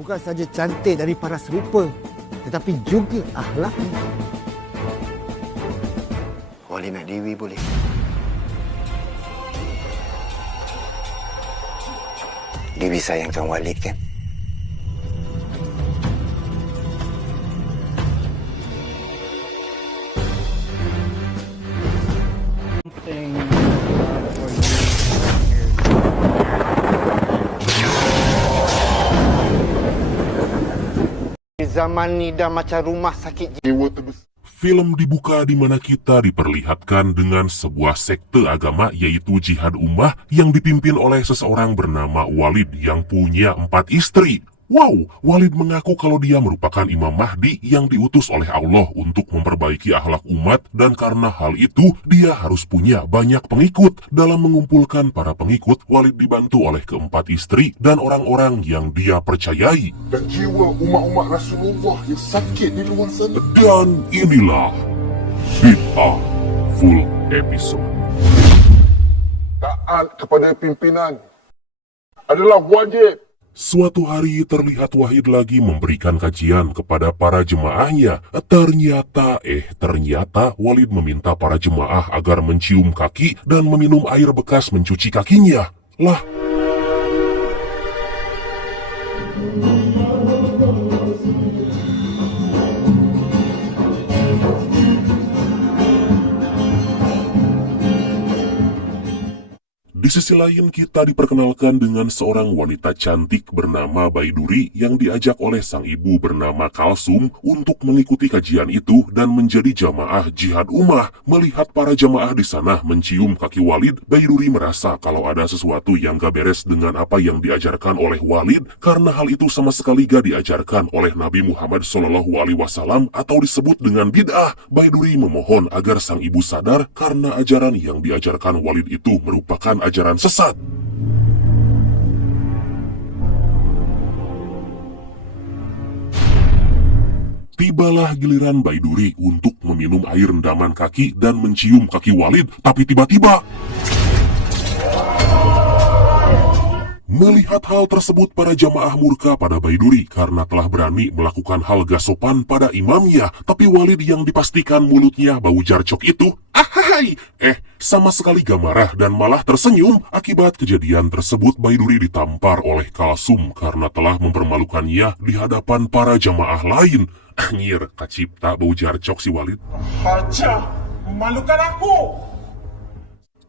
bukan saja cantik dari paras rupa, tetapi juga akhlaknya. Wali nak Dewi boleh? Dewi sayangkan Walid kan? Zaman ni dah macam rumah sakit jiwa terbesar. Film dibuka di mana kita diperlihatkan dengan sebuah sekte agama yaitu Jihad Ummah yang dipimpin oleh seseorang bernama Walid yang punya 4 istri. Wow, Walid mengaku kalau dia merupakan Imam Mahdi yang diutus oleh Allah untuk memperbaiki akhlak umat dan karena hal itu dia harus punya banyak pengikut. Dalam mengumpulkan para pengikut, Walid dibantu oleh keempat istri dan orang-orang yang dia percayai. Dan jiwa umat-umat Rasulullah yang sakit di luar sana. Dan inilah Bid'ah Full Episode. Taat kepada pimpinan adalah wajib. Suatu hari terlihat Wahid lagi memberikan kajian kepada para jemaahnya. Ternyata Walid meminta para jemaah agar mencium kaki dan meminum air bekas mencuci kakinya. Lah, di sisi lain kita diperkenalkan dengan seorang wanita cantik bernama Baiduri yang diajak oleh sang ibu bernama Kalsum untuk mengikuti kajian itu dan menjadi jamaah Jihad Ummah. Melihat para jamaah di sana mencium kaki Walid, Baiduri merasa kalau ada sesuatu yang gak beres dengan apa yang diajarkan oleh Walid karena hal itu sama sekali gak diajarkan oleh Nabi Muhammad SAW atau disebut dengan bid'ah. Baiduri memohon agar sang ibu sadar karena ajaran yang diajarkan Walid itu merupakan ajaran sesat. Tibalah giliran Baiduri untuk meminum air rendaman kaki dan mencium kaki Walid, tapi tiba-tiba melihat hal tersebut, para jamaah murka pada Baiduri karena telah berani melakukan hal gasopan pada imamnya. Tapi Walid yang dipastikan mulutnya bau jarcok itu, sama sekali gak marah dan malah tersenyum. Akibat kejadian tersebut, Baiduri ditampar oleh Kalsum karena telah mempermalukannya di hadapan para jamaah lain. Anjir, kacipta bau jarcok si Walid. Haja, memalukan aku.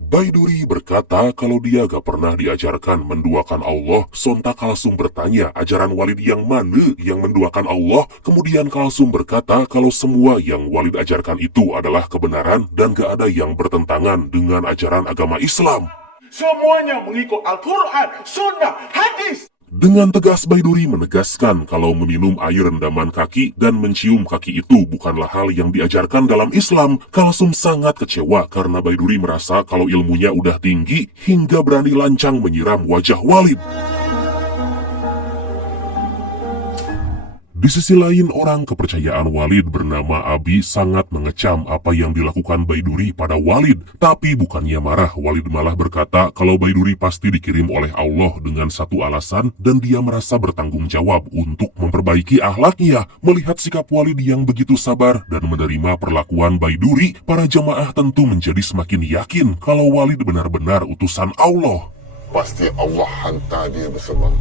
Baiduri berkata kalau dia gak pernah diajarkan menduakan Allah. Sontak Kalsum bertanya ajaran Walid yang mana yang menduakan Allah. Kemudian Kalsum berkata kalau semua yang Walid ajarkan itu adalah kebenaran dan gak ada yang bertentangan dengan ajaran agama Islam. Semuanya mengikut Al-Quran, Sunnah, Hadis. Dengan tegas Baiduri menegaskan kalau meminum air rendaman kaki dan mencium kaki itu bukanlah hal yang diajarkan dalam Islam. Kalsum sangat kecewa karena Baiduri merasa kalau ilmunya udah tinggi hingga berani lancang menyiram wajah Walid. Di sisi lain, orang kepercayaan Walid bernama Abi sangat mengecam apa yang dilakukan Baiduri pada Walid. Tapi bukannya marah, Walid malah berkata kalau Baiduri pasti dikirim oleh Allah dengan satu alasan dan dia merasa bertanggung jawab untuk memperbaiki akhlaknya. Melihat sikap Walid yang begitu sabar dan menerima perlakuan Baiduri, para jamaah tentu menjadi semakin yakin kalau Walid benar-benar utusan Allah. Pasti Allah hantar dia bersama.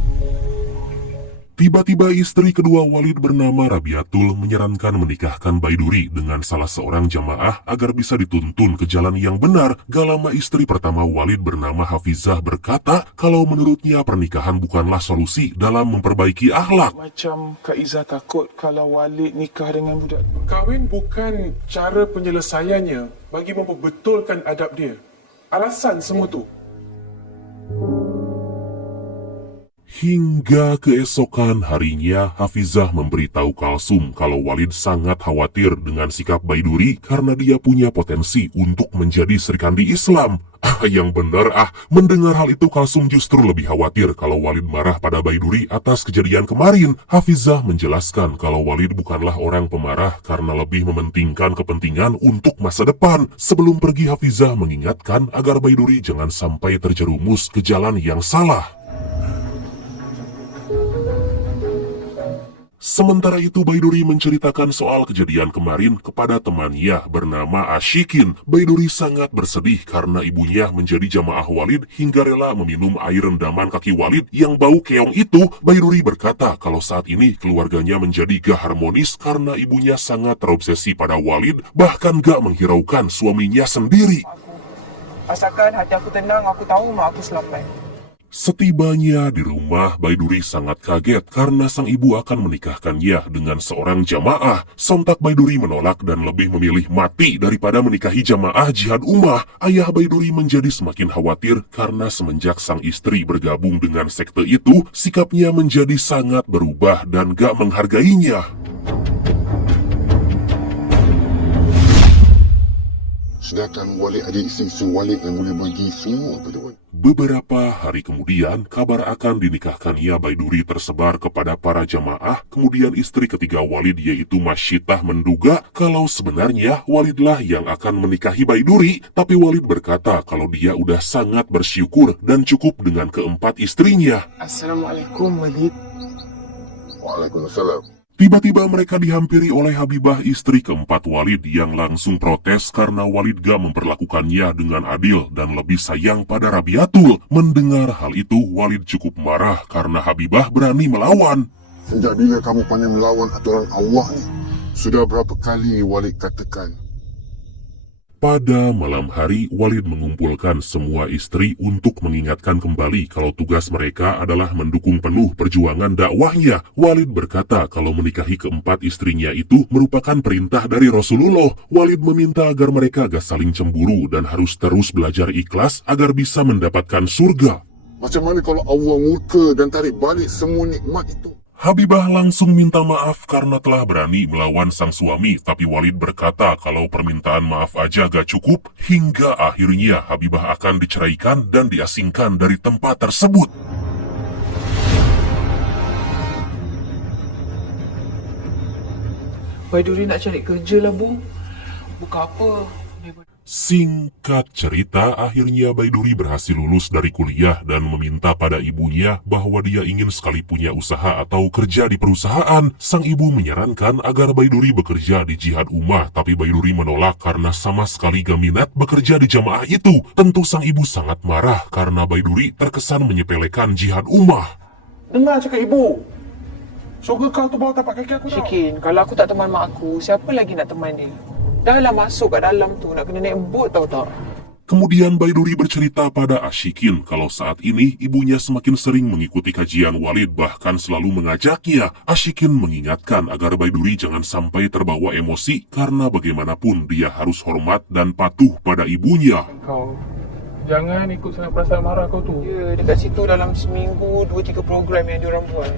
Tiba-tiba istri kedua Walid bernama Rabiatul menyarankan menikahkan Baiduri dengan salah seorang jamaah agar bisa dituntun ke jalan yang benar. Gak lama istri pertama Walid bernama Hafizah berkata kalau menurutnya pernikahan bukanlah solusi dalam memperbaiki akhlak. Macam Kak Izzah takut kalau Walid nikah dengan budak. Kahwin bukan cara penyelesaiannya bagi memperbetulkan adab dia. Alasan semua tu. Hingga keesokan harinya, Hafizah memberitahu Kalsum kalau Walid sangat khawatir dengan sikap Baiduri karena dia punya potensi untuk menjadi Serikandi Islam. Yang benar mendengar hal itu Kalsum justru lebih khawatir kalau Walid marah pada Baiduri atas kejadian kemarin. Hafizah menjelaskan kalau Walid bukanlah orang pemarah karena lebih mementingkan kepentingan untuk masa depan. Sebelum pergi, Hafizah mengingatkan agar Baiduri jangan sampai terjerumus ke jalan yang salah. Sementara itu Baiduri menceritakan soal kejadian kemarin kepada temannya bernama Ashikin. Baiduri sangat bersedih karena ibunya menjadi jamaah Walid hingga rela meminum air rendaman kaki Walid yang bau keong itu. Baiduri berkata kalau saat ini keluarganya menjadi gak harmonis karena ibunya sangat terobsesi pada Walid, bahkan gak menghiraukan suaminya sendiri. Asalkan hati aku tenang, aku tahu mak aku selamat. Setibanya di rumah, Baiduri sangat kaget karena sang ibu akan menikahkannya dengan seorang jamaah. Sontak Baiduri menolak dan lebih memilih mati daripada menikahi jamaah jihad ummah. Ayah Baiduri menjadi semakin khawatir karena semenjak sang istri bergabung dengan sekte itu, sikapnya menjadi sangat berubah dan gak menghargainya. Sedangkan Walid adik isteri Walid yang boleh bagi semua pada Walid. Beberapa hari kemudian, kabar akan dinikahkannya Baiduri tersebar kepada para jamaah. Kemudian istri ketiga Walid yaitu Masyitah menduga kalau sebenarnya Walidlah yang akan menikahi Baiduri. Tapi Walid berkata kalau dia udah sangat bersyukur dan cukup dengan keempat istrinya. Assalamualaikum Walid. Waalaikumsalam. Tiba-tiba mereka dihampiri oleh Habibah istri keempat Walid yang langsung protes karena Walid gak memperlakukannya dengan adil dan lebih sayang pada Rabiatul. Mendengar hal itu, Walid cukup marah karena Habibah berani melawan. Sejak bila kamu pandai melawan aturan Allah ni? Sudah berapa kali Walid katakan? Pada malam hari, Walid mengumpulkan semua istri untuk mengingatkan kembali kalau tugas mereka adalah mendukung penuh perjuangan dakwahnya. Walid berkata kalau menikahi keempat istrinya itu merupakan perintah dari Rasulullah. Walid meminta agar mereka gak saling cemburu dan harus terus belajar ikhlas agar bisa mendapatkan surga. Macam mana kalau Allah murka dan tarik balik semua nikmat itu? Habibah langsung minta maaf karena telah berani melawan sang suami, tapi Walid berkata kalau permintaan maaf aja gak cukup, hingga akhirnya Habibah akan diceraikan dan diasingkan dari tempat tersebut. Baiduri nak cari kerja lah bu. Buka apa? Singkat cerita, akhirnya Baiduri berhasil lulus dari kuliah dan meminta pada ibunya bahwa dia ingin sekali punya usaha atau kerja di perusahaan. Sang ibu menyarankan agar Baiduri bekerja di jihad ummah, tapi Baiduri menolak karena sama sekali gak minat bekerja di jamaah itu. Tentu sang ibu sangat marah karena Baiduri terkesan menyepelekan jihad ummah. Dengar cakap ibu. Surga kau tu bawah tapak kaki aku tau. Syikin, kalau aku tak teman mak aku, siapa lagi nak teman dia? Dah lah masuk kat dalam tu, nak kena naik bot tau tak? Kemudian Baiduri bercerita pada Ashikin kalau saat ini ibunya semakin sering mengikuti kajian Walid, bahkan selalu mengajaknya. Ashikin mengingatkan agar Baiduri jangan sampai terbawa emosi karena bagaimanapun dia harus hormat dan patuh pada ibunya. Kau jangan ikut sangat perasaan marah kau tu. Ya, dekat situ dalam seminggu 2-3 program yang diorang buat.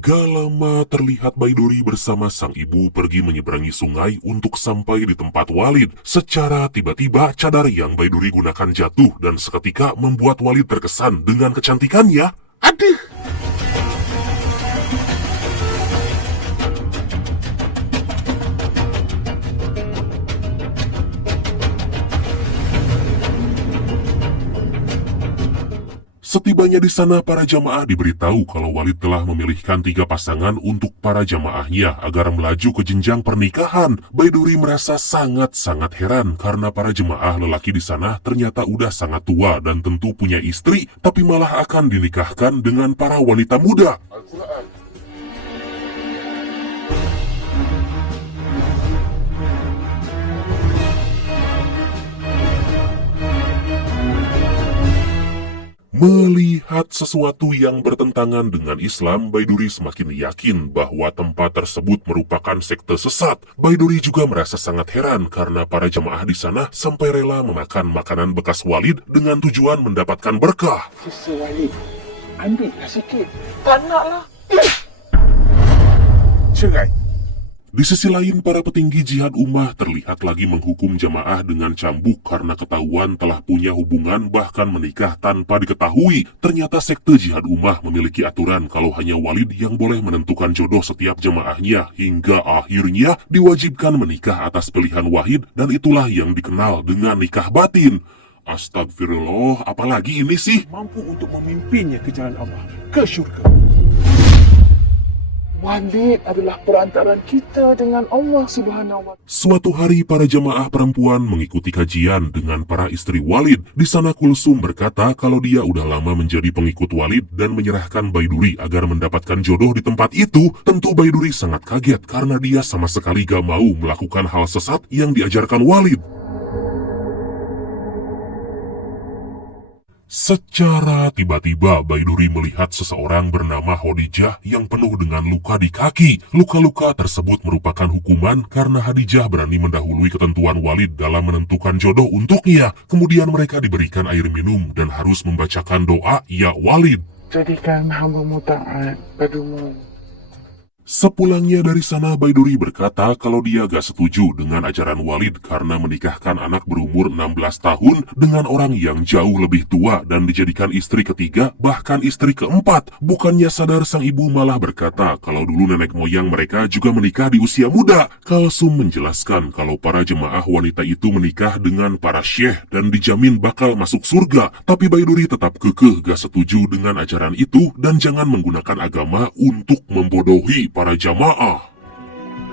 Gak lama terlihat Baiduri bersama sang ibu pergi menyeberangi sungai untuk sampai di tempat Walid. Secara tiba-tiba cadar yang Baiduri gunakan jatuh dan seketika membuat Walid terkesan dengan kecantikannya. Aduh! Setibanya di sana, para jamaah diberitahu kalau Walid telah memilihkan 3 pasangan untuk para jamaahnya agar melaju ke jenjang pernikahan. Baiduri merasa sangat-sangat heran karena para jemaah lelaki di sana ternyata udah sangat tua dan tentu punya istri, tapi malah akan dinikahkan dengan para wanita muda. Al-Quran. Melihat sesuatu yang bertentangan dengan Islam, Baiduri semakin yakin bahwa tempat tersebut merupakan sekte sesat. Baiduri juga merasa sangat heran karena para jemaah di sana sampai rela memakan makanan bekas Walid dengan tujuan mendapatkan berkah. Sisi Walid, ambillah sikit. Tak nak lah. Cerai. Di sisi lain, para petinggi jihad ummah terlihat lagi menghukum jamaah dengan cambuk karena ketahuan telah punya hubungan bahkan menikah tanpa diketahui. Ternyata sekte jihad ummah memiliki aturan kalau hanya walid yang boleh menentukan jodoh setiap jamaahnya, hingga akhirnya diwajibkan menikah atas pilihan wahid, dan itulah yang dikenal dengan nikah batin. Astagfirullah, apalagi ini sih? Mampu untuk memimpinnya ke jalan Allah, ke syurga. Walid adalah perantaran kita dengan Allah Subhanahu wa Ta'ala. Suatu hari para jamaah perempuan mengikuti kajian dengan para istri Walid. Di sana Kulsum berkata kalau dia udah lama menjadi pengikut Walid dan menyerahkan Baiduri agar mendapatkan jodoh di tempat itu. Tentu Baiduri sangat kaget karena dia sama sekali gak mau melakukan hal sesat yang diajarkan Walid. Secara tiba-tiba Baiduri melihat seseorang bernama Khadijah yang penuh dengan luka di kaki. Luka-luka tersebut merupakan hukuman karena Khadijah berani mendahului ketentuan Walid dalam menentukan jodoh untuknya. Kemudian mereka diberikan air minum dan harus membacakan doa, "Ya Walid." Jadikan hamba-Mu taat padamu. Sepulangnya dari sana, Baiduri berkata kalau dia gak setuju dengan ajaran Walid karena menikahkan anak berumur 16 tahun dengan orang yang jauh lebih tua dan dijadikan istri ketiga, bahkan istri keempat. Bukannya sadar, sang ibu malah berkata kalau dulu nenek moyang mereka juga menikah di usia muda. Kulsum menjelaskan kalau para jemaah wanita itu menikah dengan para syekh dan dijamin bakal masuk surga. Tapi Baiduri tetap kekeh gak setuju dengan ajaran itu dan jangan menggunakan agama untuk membodohi para jamaah.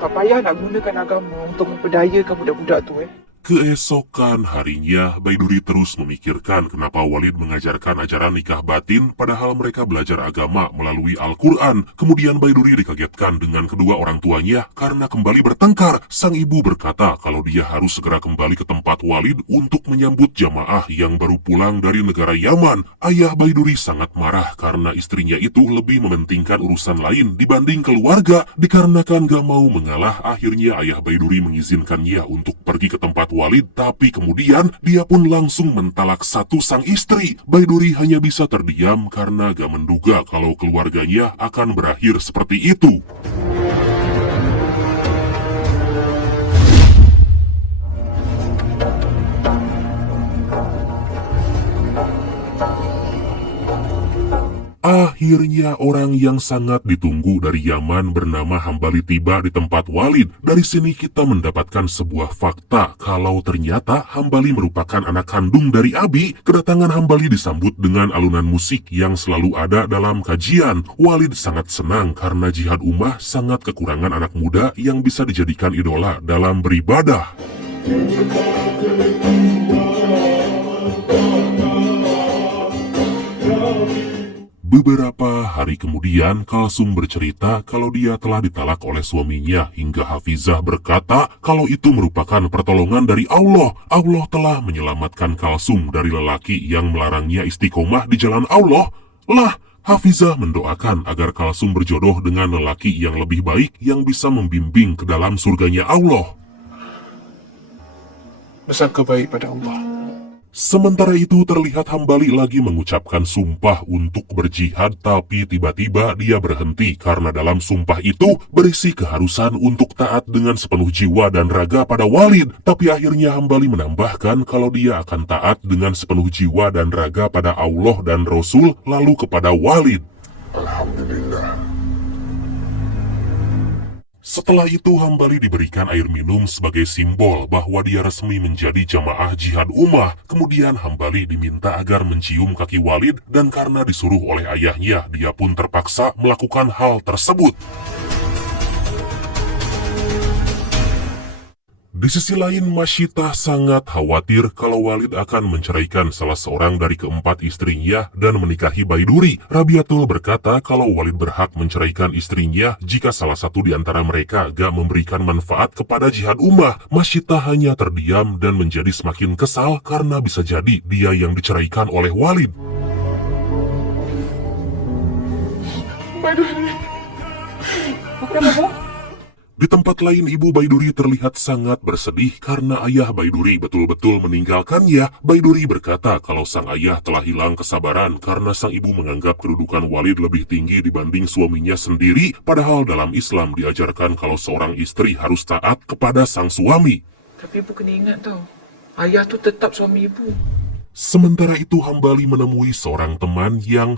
Tak payah nak gunakan agama untuk memperdayakan budak-budak tu Keesokan harinya, Baiduri terus memikirkan kenapa Walid mengajarkan ajaran nikah batin padahal mereka belajar agama melalui Al-Quran. Kemudian Baiduri dikagetkan dengan kedua orang tuanya karena kembali bertengkar. Sang ibu berkata kalau dia harus segera kembali ke tempat Walid untuk menyambut jamaah yang baru pulang dari negara Yaman. Ayah Baiduri sangat marah karena istrinya itu lebih mementingkan urusan lain dibanding keluarga. Dikarenakan gak mau mengalah, akhirnya ayah Baiduri mengizinkannya untuk pergi ke tempat Walid, tapi kemudian dia pun langsung mentalak satu sang istri. Baiduri hanya bisa terdiam karena gak menduga kalau keluarganya akan berakhir seperti itu. Akhirnya orang yang sangat ditunggu dari Yaman bernama Hambali tiba di tempat Walid. Dari sini kita mendapatkan sebuah fakta kalau ternyata Hambali merupakan anak kandung dari Abi. Kedatangan Hambali disambut dengan alunan musik yang selalu ada dalam kajian. Walid sangat senang karena jihad ummah sangat kekurangan anak muda yang bisa dijadikan idola dalam beribadah. Beberapa hari kemudian, Kulsum bercerita kalau dia telah ditalak oleh suaminya hingga Hafizah berkata kalau itu merupakan pertolongan dari Allah. Allah telah menyelamatkan Kulsum dari lelaki yang melarangnya istiqomah di jalan Allah. Lah, Hafizah mendoakan agar Kulsum berjodoh dengan lelaki yang lebih baik yang bisa membimbing ke dalam surganya Allah. Bersangka baik pada Allah. Sementara itu terlihat Hambali lagi mengucapkan sumpah untuk berjihad, tapi tiba-tiba dia berhenti karena dalam sumpah itu berisi keharusan untuk taat dengan sepenuh jiwa dan raga pada Walid. Tapi akhirnya Hambali menambahkan kalau dia akan taat dengan sepenuh jiwa dan raga pada Allah dan Rasul, lalu kepada Walid. Alhamdulillah. Setelah itu Hambali diberikan air minum sebagai simbol bahwa dia resmi menjadi jamaah jihad ummah. Kemudian Hambali diminta agar mencium kaki Walid dan karena disuruh oleh ayahnya, dia pun terpaksa melakukan hal tersebut. Di sisi lain, Masyitah sangat khawatir kalau Walid akan menceraikan salah seorang dari keempat istrinya dan menikahi Baiduri. Rabiatul berkata kalau Walid berhak menceraikan istrinya jika salah satu di antara mereka gak memberikan manfaat kepada jihad ummah. Masyitah hanya terdiam dan menjadi semakin kesal karena bisa jadi dia yang diceraikan oleh Walid. Baiduri, bukan apa? Di tempat lain, Ibu Baiduri terlihat sangat bersedih karena ayah Baiduri betul-betul meninggalkannya. Baiduri berkata kalau sang ayah telah hilang kesabaran karena sang ibu menganggap kedudukan Walid lebih tinggi dibanding suaminya sendiri. Padahal dalam Islam diajarkan kalau seorang istri harus taat kepada sang suami. Tapi ibu kena ingat tau, ayah tu tetap suami ibu. Sementara itu, Hambali menemui seorang teman yang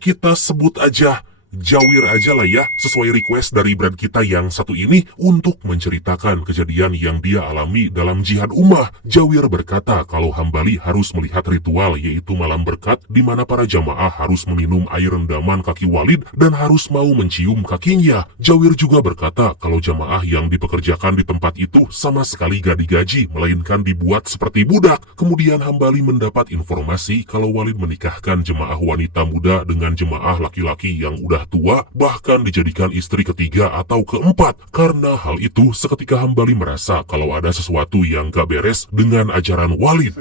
kita sebut aja Jawir aja lah ya, sesuai request dari brand kita yang satu ini untuk menceritakan kejadian yang dia alami dalam jihad ummah. Jawir berkata kalau Hambali harus melihat ritual yaitu malam berkat di mana para jamaah harus meminum air rendaman kaki Walid dan harus mau mencium kakinya. Jawir juga berkata kalau jamaah yang dipekerjakan di tempat itu sama sekali gak digaji, melainkan dibuat seperti budak. Kemudian Hambali mendapat informasi kalau Walid menikahkan jemaah wanita muda dengan jemaah laki-laki yang udah tua, bahkan dijadikan istri ketiga atau keempat. Karena hal itu, seketika Hambali merasa kalau ada sesuatu yang gak beres dengan ajaran Walid.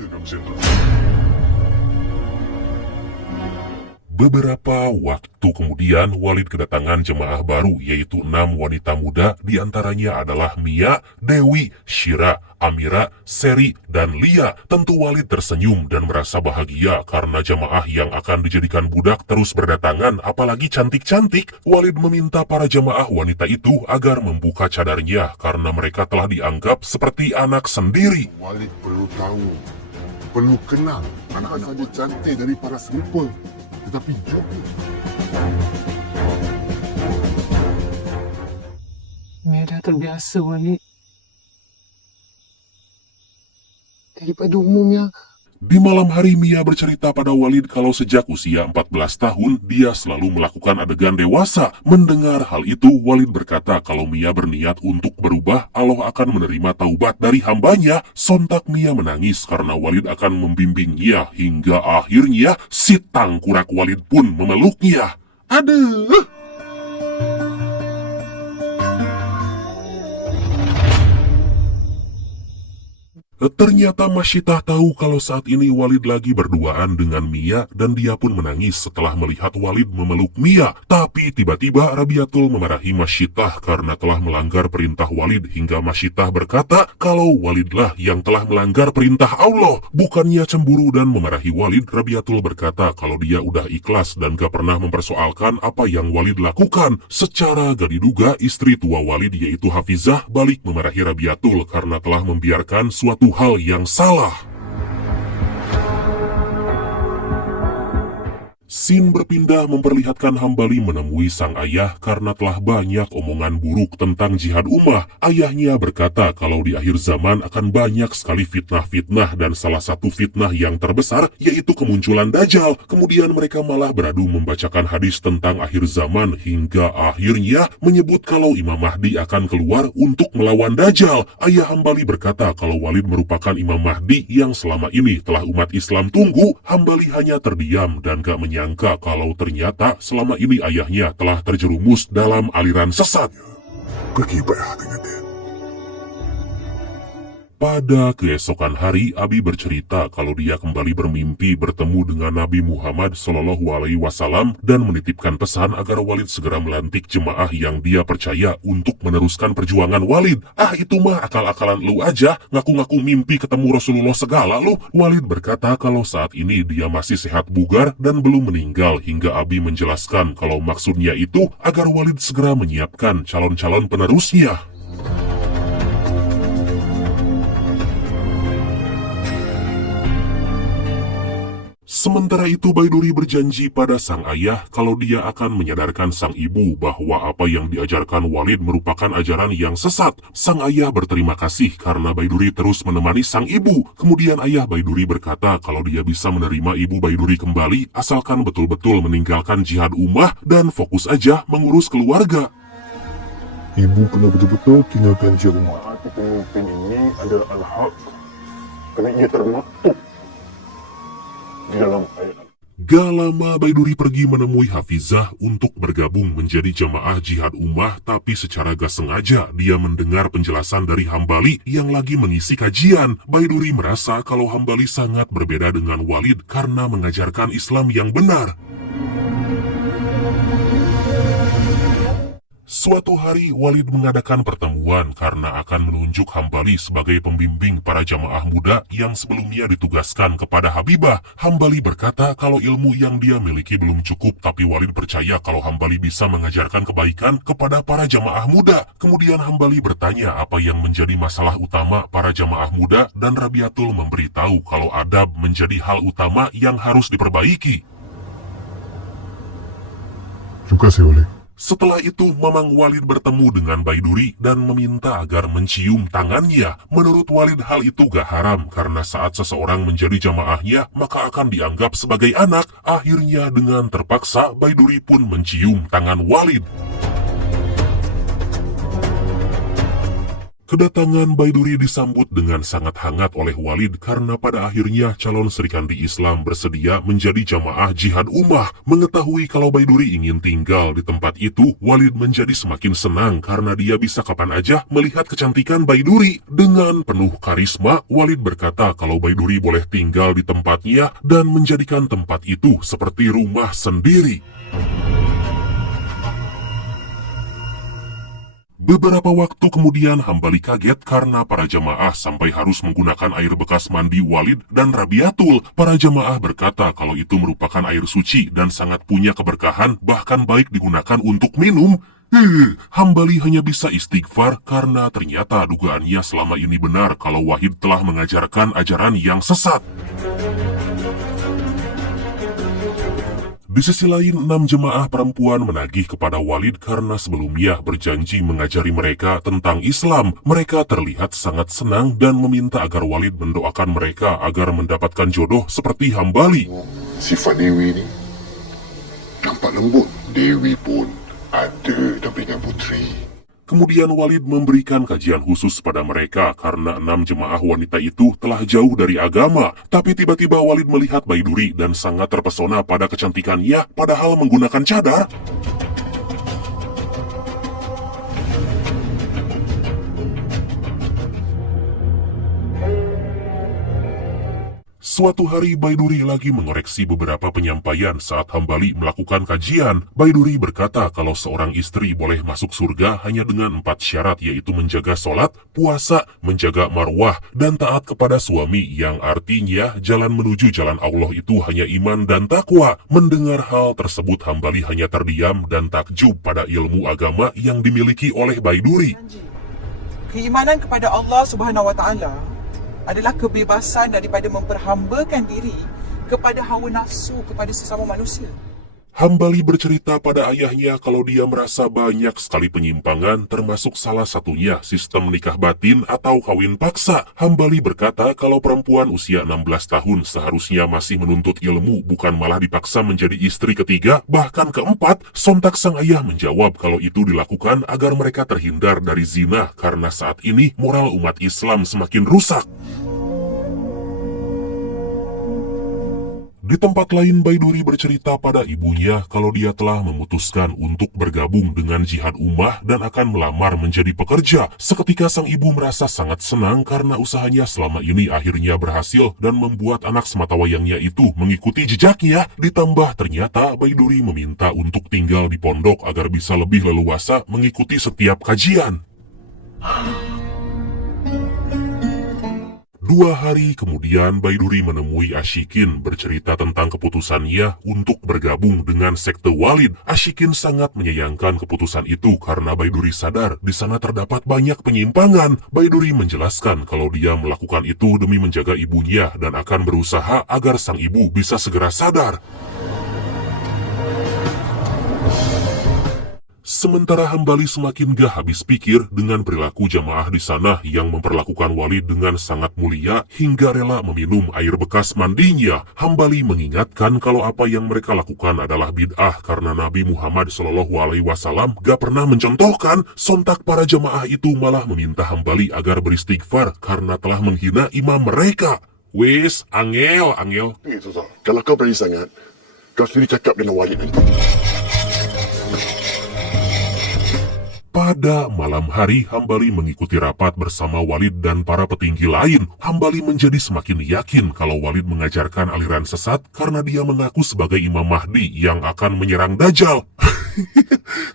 Beberapa waktu kemudian, Walid kedatangan jemaah baru, yaitu 6 wanita muda, diantaranya adalah Mia, Dewi, Syira, Amira, Seri, dan Lia. Tentu Walid tersenyum dan merasa bahagia karena jemaah yang akan dijadikan budak terus berdatangan, apalagi cantik-cantik. Walid meminta para jemaah wanita itu agar membuka cadarnya karena mereka telah dianggap seperti anak sendiri. Walid perlu tahu, perlu kenal anak-anak saja cantik dari para serupa, tetapi juga Mia dah terbiasa, Walid. daripada umumnya. Di malam hari, Mia bercerita pada Walid kalau sejak usia 14 tahun, dia selalu melakukan adegan dewasa. Mendengar hal itu, Walid berkata kalau Mia berniat untuk berubah, Allah akan menerima taubat dari hambanya. Sontak Mia menangis karena Walid akan membimbingnya, hingga akhirnya si tangkurak Walid pun memeluknya. Aduh! Ternyata Masyitah tahu kalau saat ini Walid lagi berduaan dengan Mia dan dia pun menangis setelah melihat Walid memeluk Mia. Tapi tiba-tiba Rabiatul memarahi Masyitah karena telah melanggar perintah Walid hingga Masyitah berkata kalau Walidlah yang telah melanggar perintah Allah. Bukannya cemburu dan memarahi Walid, Rabiatul berkata kalau dia udah ikhlas dan gak pernah mempersoalkan apa yang Walid lakukan. Secara gak diduga, istri tua Walid yaitu Hafizah balik memarahi Rabiatul karena telah membiarkan suatu hal yang salah. Scene berpindah memperlihatkan Hambali menemui sang ayah karena telah banyak omongan buruk tentang jihad ummah. Ayahnya berkata kalau di akhir zaman akan banyak sekali fitnah-fitnah dan salah satu fitnah yang terbesar yaitu kemunculan Dajjal. Kemudian mereka malah beradu membacakan hadis tentang akhir zaman hingga akhirnya menyebut kalau Imam Mahdi akan keluar untuk melawan Dajjal. Ayah Hambali berkata kalau Walid merupakan Imam Mahdi yang selama ini telah umat Islam tunggu. Hambali hanya terdiam dan gak menyangka kalau ternyata selama ini ayahnya telah terjerumus dalam aliran sesat. Pergi bayar dengan dia. Pada keesokan hari, Abi bercerita kalau dia kembali bermimpi bertemu dengan Nabi Muhammad SAW dan menitipkan pesan agar Walid segera melantik jemaah yang dia percaya untuk meneruskan perjuangan Walid. Ah, itu mah akal-akalan lu aja, ngaku-ngaku mimpi ketemu Rasulullah segala lu. Walid berkata kalau saat ini dia masih sehat bugar dan belum meninggal hingga Abi menjelaskan kalau maksudnya itu agar Walid segera menyiapkan calon-calon penerusnya. Sementara itu Baiduri berjanji pada sang ayah kalau dia akan menyadarkan sang ibu bahwa apa yang diajarkan Walid merupakan ajaran yang sesat. Sang ayah berterima kasih karena Baiduri terus menemani sang ibu. Kemudian ayah Baiduri berkata kalau dia bisa menerima ibu Baiduri kembali asalkan betul-betul meninggalkan jihad ummah dan fokus aja mengurus keluarga. Ibu kena betul-betul tinggalkan jihad ummah. Pemimpin ini adalah al-haq kerana ia termaktub di dalam ayat. Gak lama Baiduri pergi menemui Hafizah untuk bergabung menjadi jamaah jihad ummah, tapi secara gak sengaja dia mendengar penjelasan dari Hambali yang lagi mengisi kajian. Baiduri merasa kalau Hambali sangat berbeda dengan Walid karena mengajarkan Islam yang benar. Suatu hari Walid mengadakan pertemuan karena akan menunjuk Hambali sebagai pembimbing para jamaah muda yang sebelumnya ditugaskan kepada Habibah. Hambali berkata kalau ilmu yang dia miliki belum cukup, tapi Walid percaya kalau Hambali bisa mengajarkan kebaikan kepada para jamaah muda. Kemudian Hambali bertanya apa yang menjadi masalah utama para jamaah muda dan Rabiatul memberitahu kalau adab menjadi hal utama yang harus diperbaiki. Terima kasih, Wali. Setelah itu, Mamang Walid bertemu dengan Baiduri dan meminta agar mencium tangannya. Menurut Walid, hal itu gak haram karena saat seseorang menjadi jamaahnya, maka akan dianggap sebagai anak. Akhirnya dengan terpaksa, Baiduri pun mencium tangan Walid. Kedatangan Baiduri disambut dengan sangat hangat oleh Walid karena pada akhirnya calon Serikandi Islam bersedia menjadi jamaah jihad ummah. Mengetahui kalau Baiduri ingin tinggal di tempat itu, Walid menjadi semakin senang karena dia bisa kapan aja melihat kecantikan Baiduri. Dengan penuh karisma, Walid berkata kalau Baiduri boleh tinggal di tempatnya dan menjadikan tempat itu seperti rumah sendiri. Beberapa waktu kemudian Hambali kaget karena para jamaah sampai harus menggunakan air bekas mandi Walid dan Rabiatul. Para jamaah berkata kalau itu merupakan air suci dan sangat punya keberkahan, bahkan baik digunakan untuk minum. Hambali hanya bisa istighfar karena ternyata dugaannya selama ini benar kalau Wahid telah mengajarkan ajaran yang sesat. Di sisi lain, 6 jemaah perempuan menagih kepada Walid karena sebelumnya berjanji mengajari mereka tentang Islam. Mereka terlihat sangat senang dan meminta agar Walid mendoakan mereka agar mendapatkan jodoh seperti Hambali. Sifat Dewi ni nampak lembut. Dewi pun ada dampingan putri. Kemudian Walid memberikan kajian khusus pada mereka karena 6 jemaah wanita itu telah jauh dari agama. Tapi tiba-tiba Walid melihat Baiduri dan sangat terpesona pada kecantikannya padahal menggunakan cadar. Suatu hari Baiduri lagi mengoreksi beberapa penyampaian saat Hambali melakukan kajian. Baiduri berkata kalau seorang istri boleh masuk surga hanya dengan 4 syarat, yaitu menjaga sholat, puasa, menjaga marwah, dan taat kepada suami, yang artinya jalan menuju jalan Allah itu hanya iman dan takwa. Mendengar hal tersebut Hambali hanya terdiam dan takjub pada ilmu agama yang dimiliki oleh Baiduri. Keimanan kepada Allah Subhanahu Wa Taala adalah kebebasan daripada memperhambakan diri kepada hawa nafsu kepada sesama manusia. Hambali bercerita pada ayahnya kalau dia merasa banyak sekali penyimpangan, termasuk salah satunya sistem nikah batin atau kawin paksa. Hambali berkata kalau perempuan usia 16 tahun seharusnya masih menuntut ilmu, bukan malah dipaksa menjadi istri ketiga, bahkan keempat. Sontak sang ayah menjawab kalau itu dilakukan agar mereka terhindar dari zina, karena saat ini moral umat Islam semakin rusak. Di tempat lain, Baiduri bercerita pada ibunya kalau dia telah memutuskan untuk bergabung dengan jihad ummah dan akan melamar menjadi pekerja. Seketika sang ibu merasa sangat senang karena usahanya selama ini akhirnya berhasil dan membuat anak sematawayangnya itu mengikuti jejaknya. Ditambah ternyata Baiduri meminta untuk tinggal di pondok agar bisa lebih leluasa mengikuti setiap kajian. 2 hari kemudian Baiduri menemui Ashikin bercerita tentang keputusannya untuk bergabung dengan sekte Walid. Ashikin sangat menyayangkan keputusan itu karena Baiduri sadar di sana terdapat banyak penyimpangan. Baiduri menjelaskan kalau dia melakukan itu demi menjaga ibunya dan akan berusaha agar sang ibu bisa segera sadar. Sementara Hambali semakin gak habis pikir dengan perilaku jamaah di sana yang memperlakukan Walid dengan sangat mulia hingga rela meminum air bekas mandinya. Hambali mengingatkan kalau apa yang mereka lakukan adalah bid'ah karena Nabi Muhammad SAW gak pernah mencontohkan. Sontak para jamaah itu malah meminta Hambali agar beristighfar karena telah menghina imam mereka. Wes, angel. Itu tak. Kalau kau berani sangat, kau sendiri cakap dengan Walid nanti. Pada malam hari, Hambali mengikuti rapat bersama Walid dan para petinggi lain. Hambali menjadi semakin yakin kalau Walid mengajarkan aliran sesat karena dia mengaku sebagai Imam Mahdi yang akan menyerang Dajjal.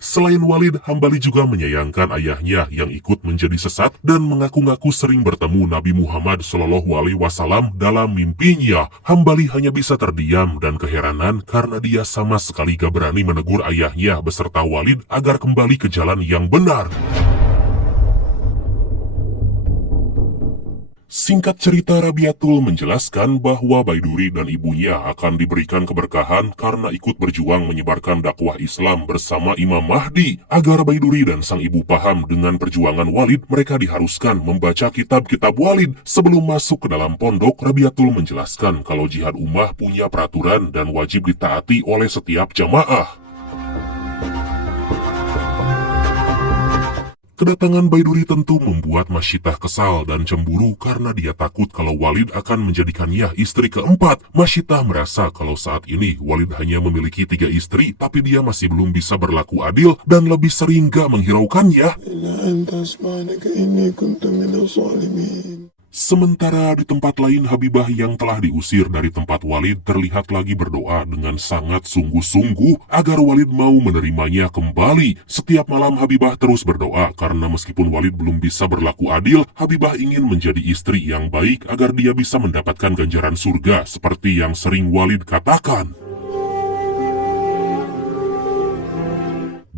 Selain Walid, Hambali juga menyayangkan ayahnya yang ikut menjadi sesat dan mengaku-ngaku sering bertemu Nabi Muhammad SAW dalam mimpinya. Hambali hanya bisa terdiam dan keheranan karena dia sama sekali gak berani menegur ayahnya beserta Walid agar kembali ke jalan yang benar. Singkat cerita, Rabiatul menjelaskan bahwa Baiduri dan ibunya akan diberikan keberkahan karena ikut berjuang menyebarkan dakwah Islam bersama Imam Mahdi. Agar Baiduri dan sang ibu paham dengan perjuangan Walid, mereka diharuskan membaca kitab-kitab Walid. Sebelum masuk ke dalam pondok, Rabiatul menjelaskan kalau jihad ummah punya peraturan dan wajib ditaati oleh setiap jamaah. Kedatangan Baiduri tentu membuat Masyitah kesal dan cemburu karena dia takut kalau Walid akan menjadikannya istri keempat. Masyitah merasa kalau saat ini Walid hanya memiliki 3 istri, tapi dia masih belum bisa berlaku adil dan lebih sering gak menghiraukannya. Sementara di tempat lain, Habibah yang telah diusir dari tempat Walid terlihat lagi berdoa dengan sangat sungguh-sungguh agar Walid mau menerimanya kembali. Setiap malam Habibah terus berdoa karena meskipun Walid belum bisa berlaku adil, Habibah ingin menjadi istri yang baik agar dia bisa mendapatkan ganjaran surga seperti yang sering Walid katakan.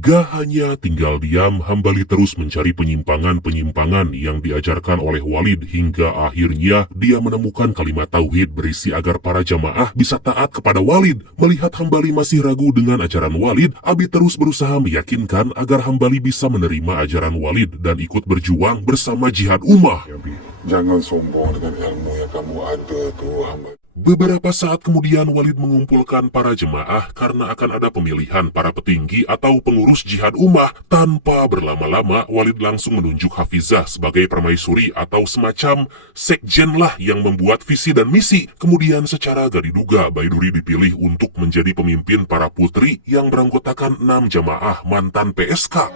Gak hanya tinggal diam, Hambali terus mencari penyimpangan-penyimpangan yang diajarkan oleh Walid hingga akhirnya dia menemukan kalimat tauhid berisi agar para jamaah bisa taat kepada Walid. Melihat Hambali masih ragu dengan ajaran Walid, Abi terus berusaha meyakinkan agar Hambali bisa menerima ajaran Walid dan ikut berjuang bersama jihad ummah. Ya, Bi, jangan sombong dengan ilmu yang kamu ada tuh, Hambali. Beberapa saat kemudian Walid mengumpulkan para jemaah karena akan ada pemilihan para petinggi atau pengurus jihad ummah. Tanpa berlama-lama, Walid langsung menunjuk Hafizah sebagai permaisuri atau semacam sekjen lah yang membuat visi dan misi. Kemudian secara gak diduga, Baiduri dipilih untuk menjadi pemimpin para putri yang beranggotakan 6 jamaah mantan PSK.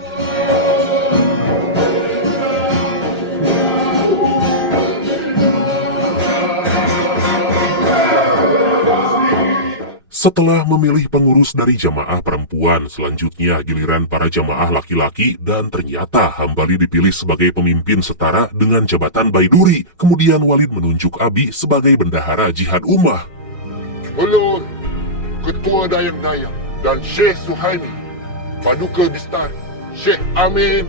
Setelah memilih pengurus dari jamaah perempuan, selanjutnya giliran para jamaah laki-laki dan ternyata Hambali dipilih sebagai pemimpin setara dengan jabatan Baiduri. Kemudian Walid menunjuk Abi sebagai bendahara jihad ummah. Ulur, Ketua Dayang-Dayang dan Syekh Suhaimi, Paduka Bistari, Syekh Amin,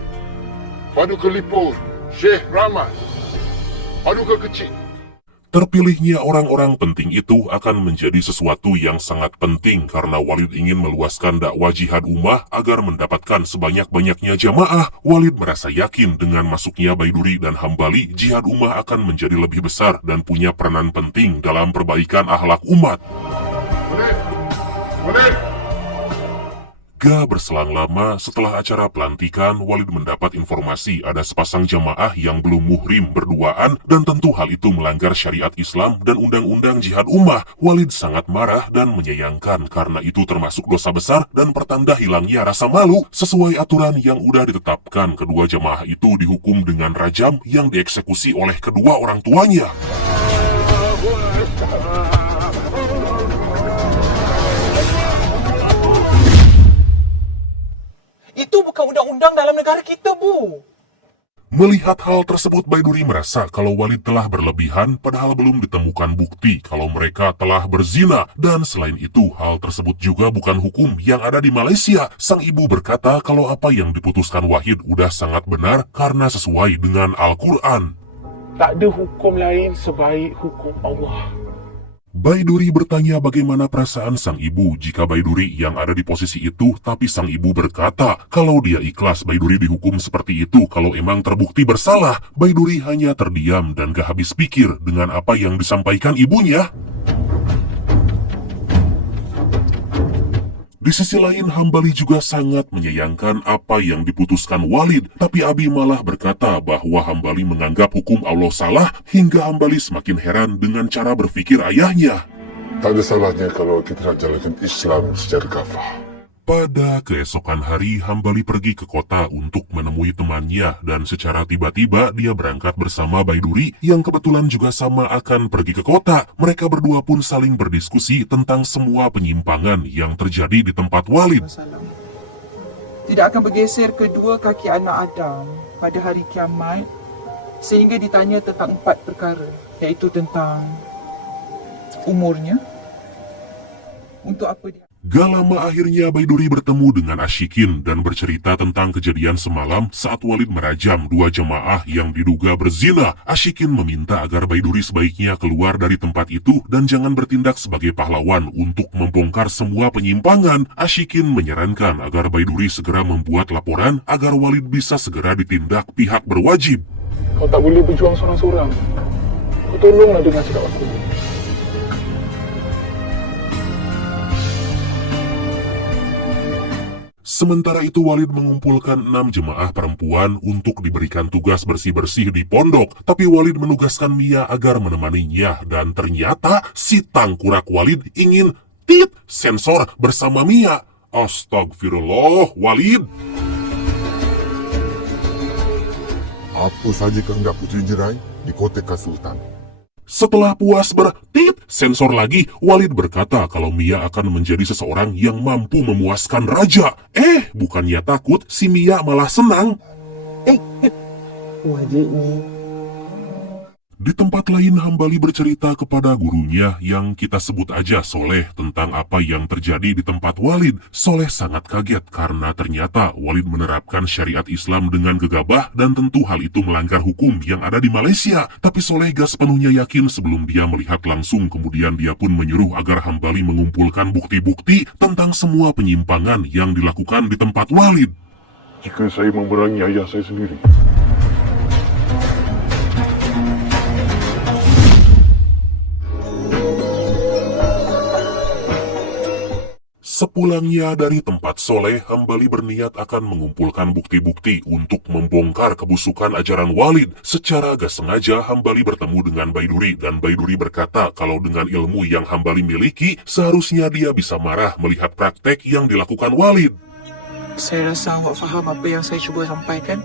Paduka Lipur, Syekh Rahmat, Paduka Kecil. Terpilihnya orang-orang penting itu akan menjadi sesuatu yang sangat penting karena Walid ingin meluaskan dakwah jihad ummah agar mendapatkan sebanyak-banyaknya jamaah. Walid merasa yakin dengan masuknya Baiduri dan Hambali, jihad ummah akan menjadi lebih besar dan punya peranan penting dalam perbaikan akhlak umat. Gak berselang lama, setelah acara pelantikan, Walid mendapat informasi ada sepasang jamaah yang belum muhrim berduaan dan tentu hal itu melanggar syariat Islam dan undang-undang jihad ummah. Walid sangat marah dan menyayangkan karena itu termasuk dosa besar dan pertanda hilangnya rasa malu. Sesuai aturan yang udah ditetapkan, kedua jamaah itu dihukum dengan rajam yang dieksekusi oleh kedua orang tuanya. Itu bukan undang-undang dalam negara kita, Bu. Melihat hal tersebut, Baiduri merasa kalau Walid telah berlebihan padahal belum ditemukan bukti kalau mereka telah berzina. Dan selain itu, hal tersebut juga bukan hukum yang ada di Malaysia. Sang ibu berkata kalau apa yang diputuskan Wahid udah sangat benar karena sesuai dengan Al-Quran. Tak ada hukum lain sebaik hukum Allah. Baiduri bertanya bagaimana perasaan sang ibu jika Baiduri yang ada di posisi itu, tapi sang ibu berkata kalau dia ikhlas Baiduri dihukum seperti itu kalau emang terbukti bersalah. Baiduri hanya terdiam dan gak habis pikir dengan apa yang disampaikan ibunya. Di sisi lain, Hambali juga sangat menyayangkan apa yang diputuskan Walid, tapi Abi malah berkata bahwa Hambali menganggap hukum Allah salah hingga Hambali semakin heran dengan cara berpikir ayahnya. Tak ada salahnya kalau kita nak jalankan Islam secara kafah. Pada keesokan hari, Hambali pergi ke kota untuk menemui temannya dan secara tiba-tiba dia berangkat bersama Baiduri yang kebetulan juga sama akan pergi ke kota. Mereka berdua pun saling berdiskusi tentang semua penyimpangan yang terjadi di tempat Walid. Tidak akan bergeser kedua kaki anak Adam pada hari kiamat sehingga ditanya tentang 4 perkara, iaitu tentang umurnya, untuk apa dia. Gak lama akhirnya Baiduri bertemu dengan Ashikin dan bercerita tentang kejadian semalam saat Walid merajam 2 jemaah yang diduga berzina. Ashikin meminta agar Baiduri sebaiknya keluar dari tempat itu dan jangan bertindak sebagai pahlawan untuk membongkar semua penyimpangan. Ashikin menyarankan agar Baiduri segera membuat laporan agar Walid bisa segera ditindak pihak berwajib. Kau tak boleh berjuang seorang-seorang. Kau tolonglah dengan cakap aku. Sementara itu Walid mengumpulkan 6 jemaah perempuan untuk diberikan tugas bersih-bersih di pondok. Tapi Walid menugaskan Mia agar menemaninya dan ternyata si tangkurak Walid ingin sensor bersama Mia. Astagfirullah, Walid. Apa saja kehendak Puteri Jerai di kota Sultan. Setelah puas sensor lagi, Walid berkata kalau Mia akan menjadi seseorang yang mampu memuaskan raja. Bukannya takut, si Mia malah senang. Walid ni. Di tempat lain, Hambali bercerita kepada gurunya yang kita sebut aja Soleh tentang apa yang terjadi di tempat Walid. Soleh sangat kaget karena ternyata Walid menerapkan syariat Islam dengan gegabah dan tentu hal itu melanggar hukum yang ada di Malaysia. Tapi Soleh gak sepenuhnya yakin sebelum dia melihat langsung, kemudian dia pun menyuruh agar Hambali mengumpulkan bukti-bukti tentang semua penyimpangan yang dilakukan di tempat Walid. Jika saya memerangi ayah saya sendiri, Sepulangnya dari tempat Soleh, Hambali berniat akan mengumpulkan bukti-bukti untuk membongkar kebusukan ajaran Walid. Secara gak sengaja, Hambali bertemu dengan Baiduri dan Baiduri berkata kalau dengan ilmu yang Hambali miliki, seharusnya dia bisa marah melihat praktek yang dilakukan Walid. Saya rasa awak faham apa yang saya cuba sampaikan.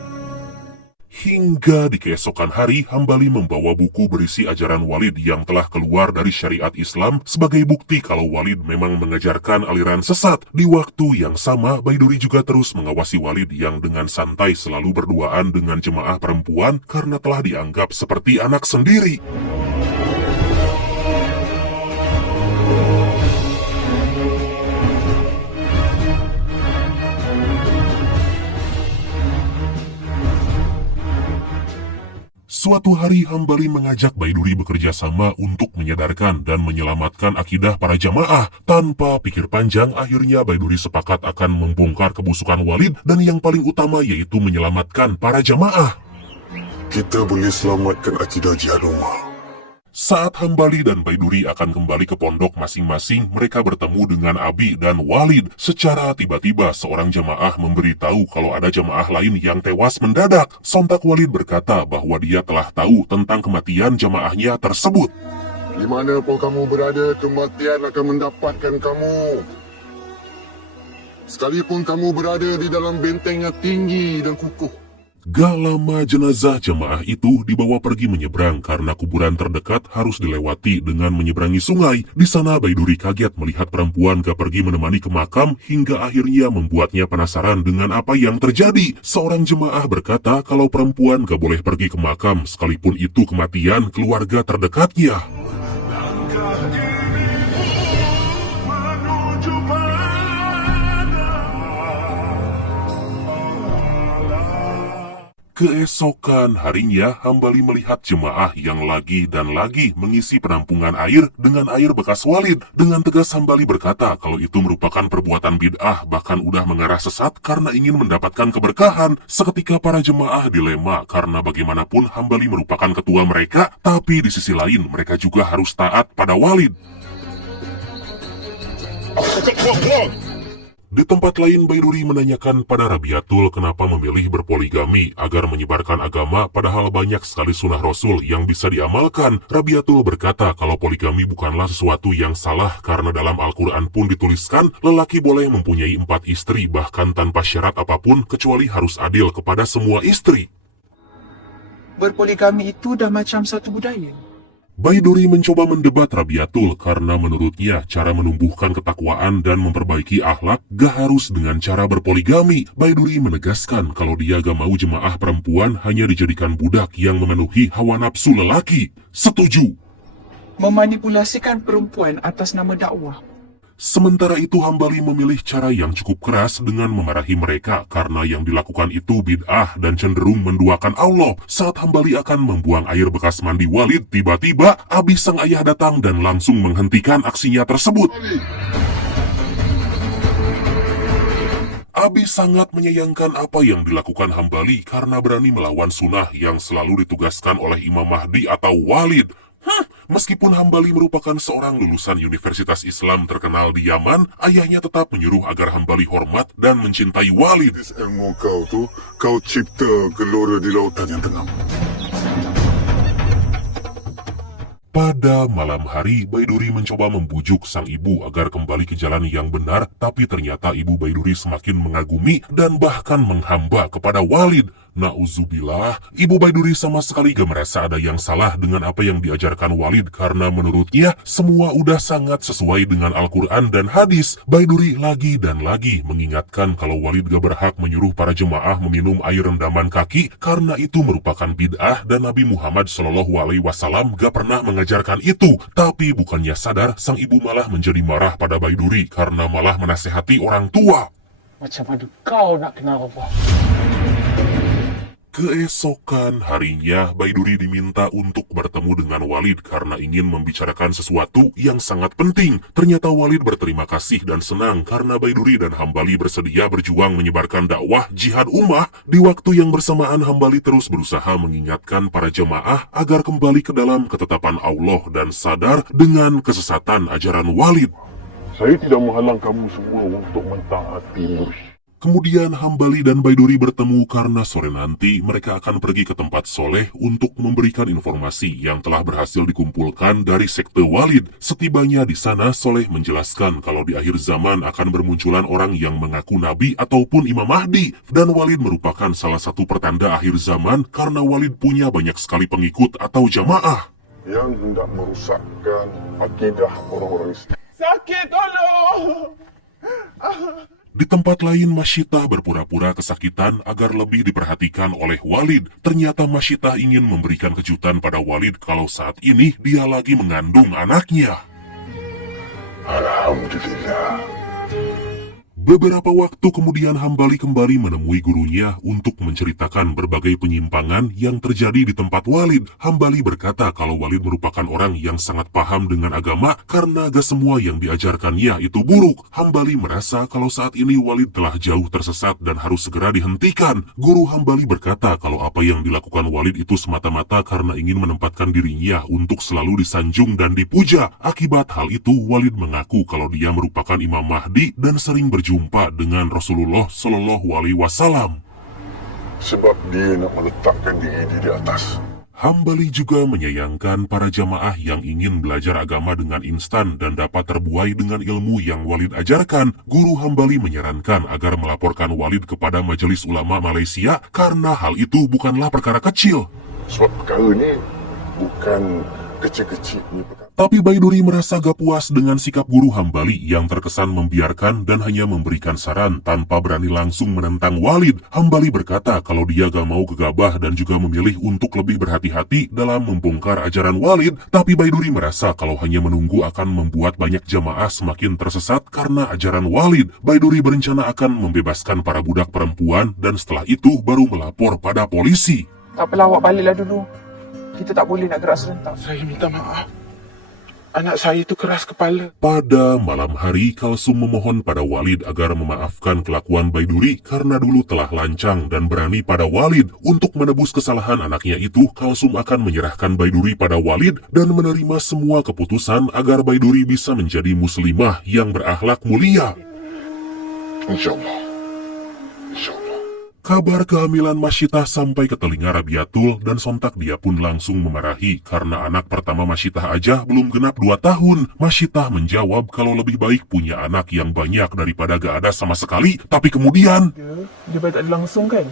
Hingga di keesokan hari, Hambali membawa buku berisi ajaran Walid yang telah keluar dari syariat Islam sebagai bukti kalau Walid memang mengajarkan aliran sesat. Di waktu yang sama, Baiduri juga terus mengawasi Walid yang dengan santai selalu berduaan dengan jemaah perempuan karena telah dianggap seperti anak sendiri. Suatu hari Hambali mengajak Baiduri bekerja sama untuk menyadarkan dan menyelamatkan akidah para jamaah. Tanpa pikir panjang, akhirnya Baiduri sepakat akan membongkar kebusukan Walid dan yang paling utama yaitu menyelamatkan para jamaah. kita boleh selamatkan akidah jihad ummah. Saat Hambali dan Baiduri akan kembali ke pondok masing-masing, mereka bertemu dengan Abi dan Walid. Secara tiba-tiba, seorang jamaah memberitahu kalau ada jamaah lain yang tewas mendadak. Sontak Walid berkata bahwa dia telah tahu tentang kematian jamaahnya tersebut. Di mana pun kamu berada, kematian akan mendapatkan kamu. Sekalipun kamu berada di dalam benteng yang tinggi dan kukuh. Gak lama jenazah jamaah itu dibawa pergi menyeberang karena kuburan terdekat harus dilewati dengan menyeberangi sungai. Di sana Baiduri kaget melihat perempuan gak pergi menemani ke makam hingga akhirnya membuatnya penasaran dengan apa yang terjadi. Seorang jemaah berkata kalau perempuan gak boleh pergi ke makam sekalipun itu kematian keluarga terdekatnya. Keesokan harinya, Hambali melihat jemaah yang lagi dan lagi mengisi penampungan air dengan air bekas Walid. Dengan tegas Hambali berkata kalau itu merupakan perbuatan bid'ah, bahkan udah mengarah sesat karena ingin mendapatkan keberkahan. Seketika para jemaah dilema karena bagaimanapun Hambali merupakan ketua mereka, tapi di sisi lain mereka juga harus taat pada Walid. Di tempat lain, Baiduri menanyakan pada Rabiatul kenapa memilih berpoligami agar menyebarkan agama padahal banyak sekali sunnah Rasul yang bisa diamalkan. Rabiatul berkata kalau poligami bukanlah sesuatu yang salah karena dalam Al-Quran pun dituliskan lelaki boleh mempunyai 4 istri bahkan tanpa syarat apapun kecuali harus adil kepada semua istri. Berpoligami itu dah macam satu budaya. Baiduri mencoba mendebat Rabiatul karena menurutnya cara menumbuhkan ketakwaan dan memperbaiki akhlak gak harus dengan cara berpoligami. Baiduri menegaskan kalau dia gak mau jemaah perempuan hanya dijadikan budak yang memenuhi hawa nafsu lelaki. Setuju. Memanipulasikan perempuan atas nama dakwah. Sementara itu Hambali memilih cara yang cukup keras dengan memarahi mereka karena yang dilakukan itu bid'ah dan cenderung menduakan Allah. Saat Hambali akan membuang air bekas mandi Walid, tiba-tiba Abi sang ayah datang dan langsung menghentikan aksinya tersebut. Abi sangat menyayangkan apa yang dilakukan Hambali karena berani melawan sunnah yang selalu ditugaskan oleh Imam Mahdi atau Walid. Meskipun Hambali merupakan seorang lulusan Universitas Islam terkenal di Yaman, ayahnya tetap menyuruh agar Hambali hormat dan mencintai Walid. Ilmu kau tu, kau cipta gelora di lautan yang tenang. Pada malam hari, Baiduri mencoba membujuk sang ibu agar kembali ke jalan yang benar, tapi ternyata ibu Baiduri semakin mengagumi dan bahkan menghamba kepada Walid. Nauzubillah, ibu Baiduri sama sekali gak merasa ada yang salah dengan apa yang diajarkan Walid karena menurutnya semua udah sangat sesuai dengan Al-Quran dan hadis. Baiduri lagi dan lagi mengingatkan kalau Walid gak berhak menyuruh para jemaah meminum air rendaman kaki karena itu merupakan bid'ah dan Nabi Muhammad SAW gak pernah mengajarkan itu. Tapi bukannya sadar, sang ibu malah menjadi marah pada Baiduri karena malah menasehati orang tua. Macam mana kau nak kenal Allah? Keesokan harinya, Baiduri diminta untuk bertemu dengan Walid karena ingin membicarakan sesuatu yang sangat penting. Ternyata Walid berterima kasih dan senang karena Baiduri dan Hambali bersedia berjuang menyebarkan dakwah jihad ummah. Di waktu yang bersamaan, Hambali terus berusaha mengingatkan para jemaah agar kembali ke dalam ketetapan Allah dan sadar dengan kesesatan ajaran Walid. Saya tidak menghalang kamu semua untuk mentaati mursyid. Kemudian Hambali dan Baiduri bertemu karena sore nanti mereka akan pergi ke tempat soleh untuk memberikan informasi yang telah berhasil dikumpulkan dari sekte Walid. Setibanya di sana, Soleh menjelaskan kalau di akhir zaman akan bermunculan orang yang mengaku Nabi ataupun Imam Mahdi. Dan Walid merupakan salah satu pertanda akhir zaman karena Walid punya banyak sekali pengikut atau jamaah yang hendak merusakkan akidah orang-orang Islam. Sakit, tolong! Di tempat lain, Masyitah berpura-pura kesakitan agar lebih diperhatikan oleh Walid. Ternyata Masyitah ingin memberikan kejutan pada Walid kalau saat ini dia lagi mengandung anaknya. Alhamdulillah. Beberapa waktu kemudian Hambali kembali menemui gurunya untuk menceritakan berbagai penyimpangan yang terjadi di tempat Walid. Hambali berkata kalau Walid merupakan orang yang sangat paham dengan agama karena gak semua yang diajarkannya itu buruk. Hambali merasa kalau saat ini Walid telah jauh tersesat dan harus segera dihentikan. Guru Hambali berkata kalau apa yang dilakukan Walid itu semata-mata karena ingin menempatkan dirinya untuk selalu disanjung dan dipuja. Akibat hal itu, Walid mengaku kalau dia merupakan Imam Mahdi dan sering berjumpa dengan Rasulullah Shallallahu Alaihi Wasallam. Sebab dia nak meletakkan diri di atas. Hambali juga menyayangkan para jamaah yang ingin belajar agama dengan instan dan dapat terbuai dengan ilmu yang Walid ajarkan. Guru Hambali menyarankan agar melaporkan Walid kepada Majelis Ulama Malaysia karena hal itu bukanlah perkara kecil. Sebab perkara ni bukan kecil-kecil ni perkara. Tapi Baiduri merasa gak puas dengan sikap guru Hambali yang terkesan membiarkan dan hanya memberikan saran tanpa berani langsung menentang Walid. Hambali berkata kalau dia gak mau gegabah dan juga memilih untuk lebih berhati-hati dalam membongkar ajaran Walid. Tapi Baiduri merasa kalau hanya menunggu akan membuat banyak jamaah semakin tersesat karena ajaran Walid. Baiduri berencana akan membebaskan para budak perempuan dan setelah itu baru melapor pada polisi. Tak apalah, awak baliklah dulu. Kita tak boleh nak gerak serentak. Saya minta maaf. Anak saya itu keras kepala. Pada malam hari, Kalsum memohon pada Walid agar memaafkan kelakuan Baiduri karena dulu telah lancang dan berani pada Walid. Untuk menebus kesalahan anaknya itu, Kalsum akan menyerahkan Baiduri pada Walid dan menerima semua keputusan agar Baiduri bisa menjadi muslimah yang berakhlak mulia. InsyaAllah. InsyaAllah. Kabar kehamilan Masyitah sampai ke telinga Rabiatul dan sontak dia pun langsung memarahi karena anak pertama Masyitah aja belum genap 2 tahun. Masyitah menjawab kalau lebih baik punya anak yang banyak daripada gak ada sama sekali. Tapi kemudian... Dia tak ada langsung kan?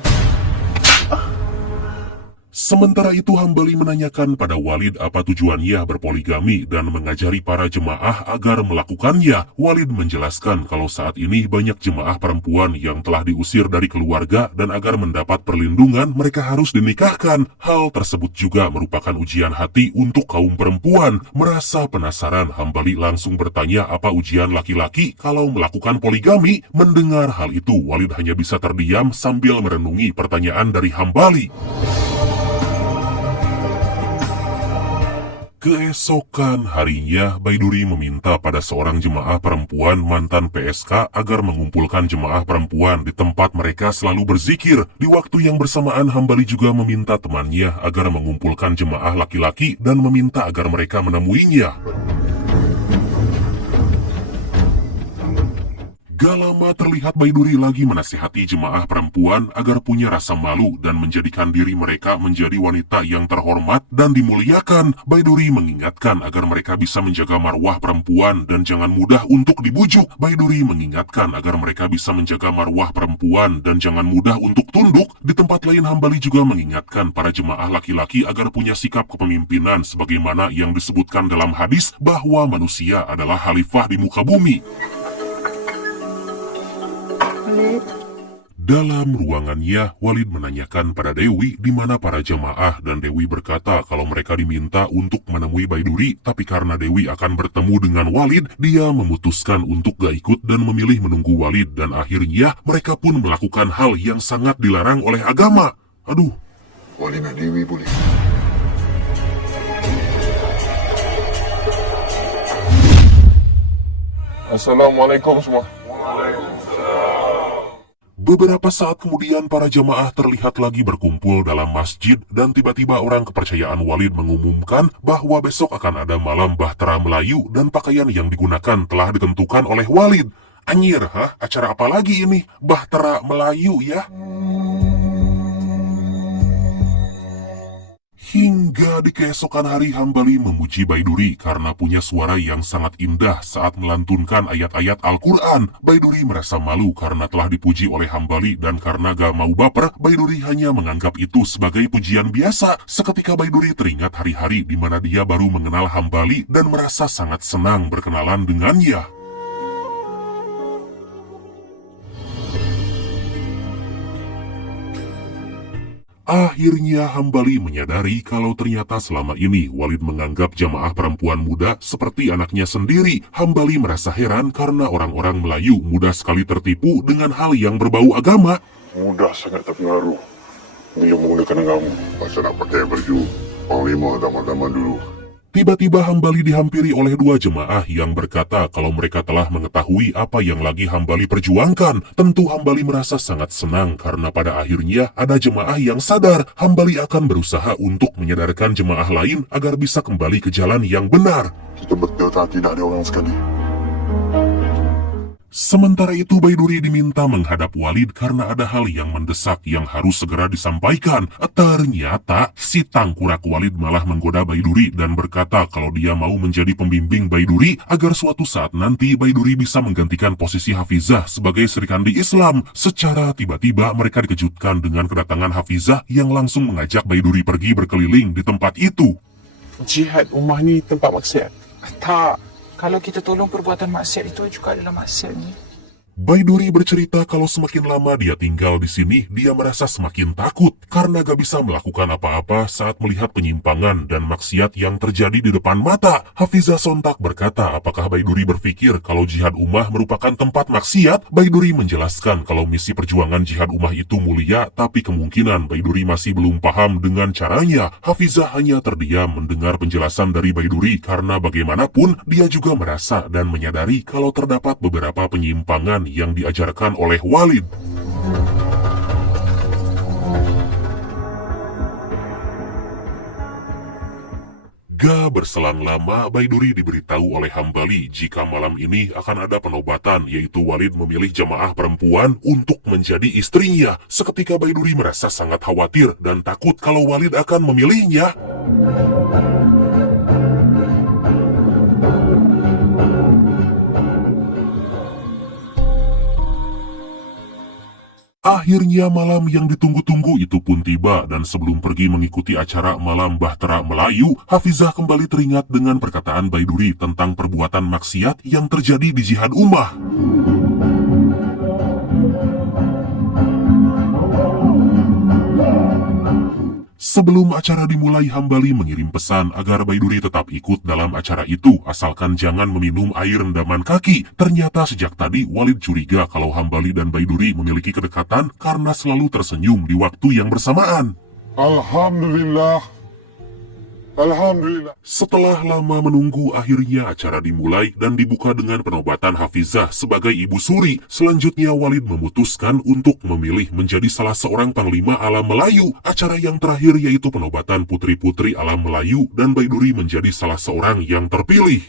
Sementara itu Hambali menanyakan pada Walid apa tujuannya berpoligami dan mengajari para jemaah agar melakukannya. Walid menjelaskan kalau saat ini banyak jemaah perempuan yang telah diusir dari keluarga dan agar mendapat perlindungan mereka harus dinikahkan. Hal tersebut juga merupakan ujian hati untuk kaum perempuan. Merasa penasaran, Hambali langsung bertanya apa ujian laki-laki kalau melakukan poligami. Mendengar hal itu, Walid hanya bisa terdiam sambil merenungi pertanyaan dari Hambali. Keesokan harinya, Baiduri meminta pada seorang jemaah perempuan mantan PSK agar mengumpulkan jemaah perempuan di tempat mereka selalu berzikir. Di waktu yang bersamaan, Hambali juga meminta temannya agar mengumpulkan jemaah laki-laki dan meminta agar mereka menemuinya. Gak lama terlihat Baiduri lagi menasihati jemaah perempuan agar punya rasa malu dan menjadikan diri mereka menjadi wanita yang terhormat dan dimuliakan. Baiduri mengingatkan agar mereka bisa menjaga marwah perempuan dan jangan mudah untuk dibujuk. Baiduri mengingatkan agar mereka bisa menjaga marwah perempuan dan jangan mudah untuk tunduk. Di tempat lain, Hambali juga mengingatkan para jemaah laki-laki agar punya sikap kepemimpinan sebagaimana yang disebutkan dalam hadis bahwa manusia adalah khalifah di muka bumi. Dalam ruangannya, Walid menanyakan pada Dewi di mana para jemaah dan Dewi berkata kalau mereka diminta untuk menemui Baiduri, tapi karena Dewi akan bertemu dengan Walid, dia memutuskan untuk gak ikut dan memilih menunggu Walid dan akhirnya mereka pun melakukan hal yang sangat dilarang oleh agama. Aduh. Walid nak Dewi boleh. Assalamualaikum semua. Beberapa saat kemudian para jamaah terlihat lagi berkumpul dalam masjid dan tiba-tiba orang kepercayaan Walid mengumumkan bahwa besok akan ada malam Bahtera Melayu dan pakaian yang digunakan telah ditentukan oleh Walid. Anyir, acara apa lagi ini? Bahtera Melayu ya? Hingga di keesokan hari Hambali memuji Baiduri karena punya suara yang sangat indah saat melantunkan ayat-ayat Al-Quran. Baiduri merasa malu karena telah dipuji oleh Hambali dan karena gak mau baper, Baiduri hanya menganggap itu sebagai pujian biasa. Seketika Baiduri teringat hari-hari di mana dia baru mengenal Hambali dan merasa sangat senang berkenalan dengannya. Akhirnya Hambali menyadari kalau ternyata selama ini Walid menganggap jamaah perempuan muda seperti anaknya sendiri. Hambali merasa heran karena orang-orang Melayu mudah sekali tertipu dengan hal yang berbau agama. Mudah sangat terpengaruh bila menggunakan agama. Masa nak pakai baju panglima zaman-zaman dulu. Tiba-tiba Hambali dihampiri oleh 2 jemaah yang berkata kalau mereka telah mengetahui apa yang lagi Hambali perjuangkan. Tentu Hambali merasa sangat senang karena pada akhirnya ada jemaah yang sadar. Hambali akan berusaha untuk menyadarkan jemaah lain agar bisa kembali ke jalan yang benar. Kita betul tak tidak ada orang sekali. Sementara itu Baiduri diminta menghadap Walid karena ada hal yang mendesak yang harus segera disampaikan. Ternyata si tangkurak Walid malah menggoda Baiduri dan berkata kalau dia mau menjadi pembimbing Baiduri agar suatu saat nanti Baiduri bisa menggantikan posisi Hafizah sebagai Serikandi Islam. Secara tiba-tiba mereka dikejutkan dengan kedatangan Hafizah yang langsung mengajak Baiduri pergi berkeliling di tempat itu. Jihad Ummah ni tempat maksiat? Tak. Kalau kita tolong perbuatan maksiat itu juga adalah maksiat ni. Baiduri bercerita kalau semakin lama dia tinggal di sini, dia merasa semakin takut karena gak bisa melakukan apa-apa saat melihat penyimpangan dan maksiat yang terjadi di depan mata. Hafizah sontak berkata apakah Baiduri berpikir kalau jihad ummah merupakan tempat maksiat. Baiduri menjelaskan kalau misi perjuangan jihad ummah itu mulia, tapi kemungkinan Baiduri masih belum paham dengan caranya. Hafizah hanya terdiam mendengar penjelasan dari Baiduri karena bagaimanapun dia juga merasa dan menyadari kalau terdapat beberapa penyimpangan yang diajarkan oleh Walid. Gak berselang lama, Baiduri diberitahu oleh Hambali jika malam ini akan ada penobatan, yaitu Walid memilih jemaah perempuan untuk menjadi istrinya. Seketika Baiduri merasa sangat khawatir dan takut kalau Walid akan memilihnya. Akhirnya malam yang ditunggu-tunggu itu pun tiba, dan sebelum pergi mengikuti acara malam Bahtera Melayu, Hafizah kembali teringat dengan perkataan Baiduri tentang perbuatan maksiat yang terjadi di Jihad Ummah. Sebelum acara dimulai, Hambali mengirim pesan agar Baiduri tetap ikut dalam acara itu, asalkan jangan meminum air rendaman kaki. Ternyata sejak tadi Walid curiga kalau Hambali dan Baiduri memiliki kedekatan karena selalu tersenyum di waktu yang bersamaan. Alhamdulillah. Alhamdulillah. Setelah lama menunggu, akhirnya acara dimulai dan dibuka dengan penobatan Hafizah sebagai Ibu Suri. Selanjutnya Walid memutuskan untuk memilih menjadi salah seorang panglima alam Melayu. Acara yang terakhir yaitu penobatan putri-putri alam Melayu, dan Baiduri menjadi salah seorang yang terpilih.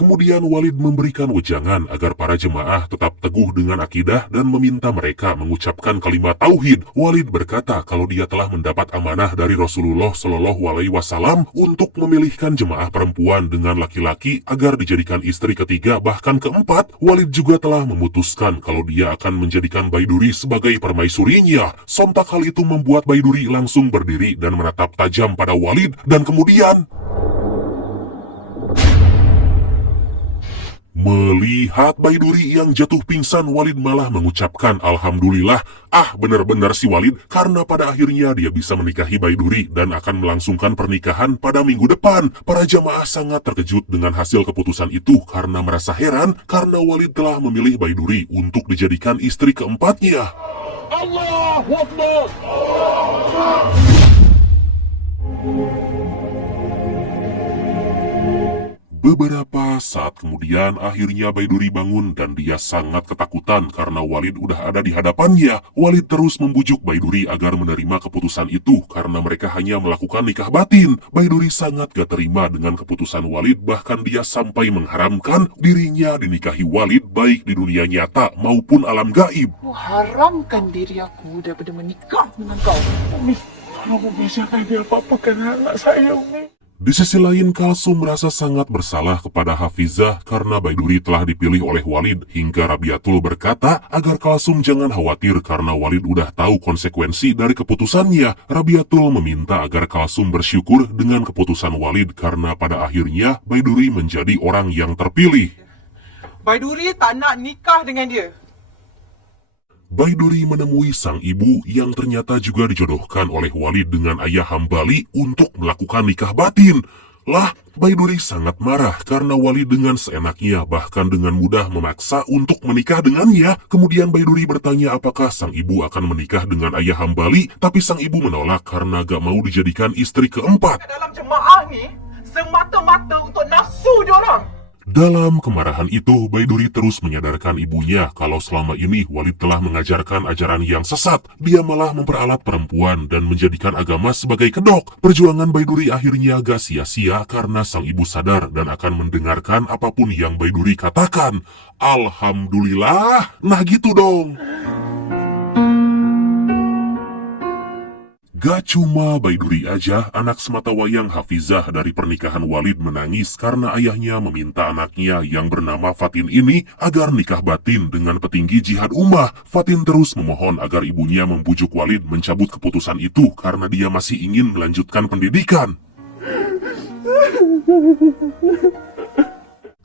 Kemudian Walid memberikan wejangan agar para jemaah tetap teguh dengan akidah dan meminta mereka mengucapkan kalimat tauhid. Walid berkata kalau dia telah mendapat amanah dari Rasulullah Shallallahu Alaihi Wasallam untuk memilihkan jemaah perempuan dengan laki-laki agar dijadikan istri ketiga bahkan keempat. Walid juga telah memutuskan kalau dia akan menjadikan Baiduri sebagai permaisurinya. Sontak hal itu membuat Baiduri langsung berdiri dan menatap tajam pada Walid, dan kemudian melihat Baiduri yang jatuh pingsan, Walid malah mengucapkan Alhamdulillah. Benar-benar si Walid, karena pada akhirnya dia bisa menikahi Baiduri dan akan melangsungkan pernikahan pada minggu depan. Para jamaah sangat terkejut dengan hasil keputusan itu karena merasa heran karena Walid telah memilih Baiduri untuk dijadikan istri keempatnya. Allahu Akbar. Beberapa saat kemudian akhirnya Baiduri bangun dan dia sangat ketakutan karena Walid udah ada di hadapannya. Walid terus membujuk Baiduri agar menerima keputusan itu karena mereka hanya melakukan nikah batin. Baiduri sangat gak terima dengan keputusan Walid, bahkan dia sampai mengharamkan dirinya dinikahi Walid baik di dunia nyata maupun alam gaib. Aku haramkan diri aku daripada menikah dengan kau. Umi, kamu jangan dia apa-apakan anak saya, Umi. Di sisi lain, Kalsum merasa sangat bersalah kepada Hafizah karena Baiduri telah dipilih oleh Walid, hingga Rabiatul berkata agar Kalsum jangan khawatir karena Walid udah tahu konsekuensi dari keputusannya. Rabiatul meminta agar Kalsum bersyukur dengan keputusan Walid karena pada akhirnya Baiduri menjadi orang yang terpilih. Baiduri tak nak nikah dengan dia. Baiduri menemui sang ibu yang ternyata juga dijodohkan oleh Walid dengan ayah Hambali untuk melakukan nikah batin. Lah, Baiduri sangat marah karena Walid dengan seenaknya bahkan dengan mudah memaksa untuk menikah dengannya. Kemudian Baiduri bertanya apakah sang ibu akan menikah dengan ayah Hambali, tapi sang ibu menolak karena gak mau dijadikan istri keempat. Dalam jemaah ni, semata-mata untuk nafsu diorang. Dalam kemarahan itu, Baiduri terus menyadarkan ibunya kalau selama ini Walid telah mengajarkan ajaran yang sesat. Dia malah memperalat perempuan dan menjadikan agama sebagai kedok. Perjuangan Baiduri akhirnya gak sia-sia karena sang ibu sadar dan akan mendengarkan apapun yang Baiduri katakan. Alhamdulillah, nah gitu dong. Gak cuma Baiduri aja, anak sematawayang Hafizah dari pernikahan Walid menangis karena ayahnya meminta anaknya yang bernama Fatin ini agar nikah batin dengan petinggi Jihad Ummah. Fatin terus memohon agar ibunya membujuk Walid mencabut keputusan itu karena dia masih ingin melanjutkan pendidikan.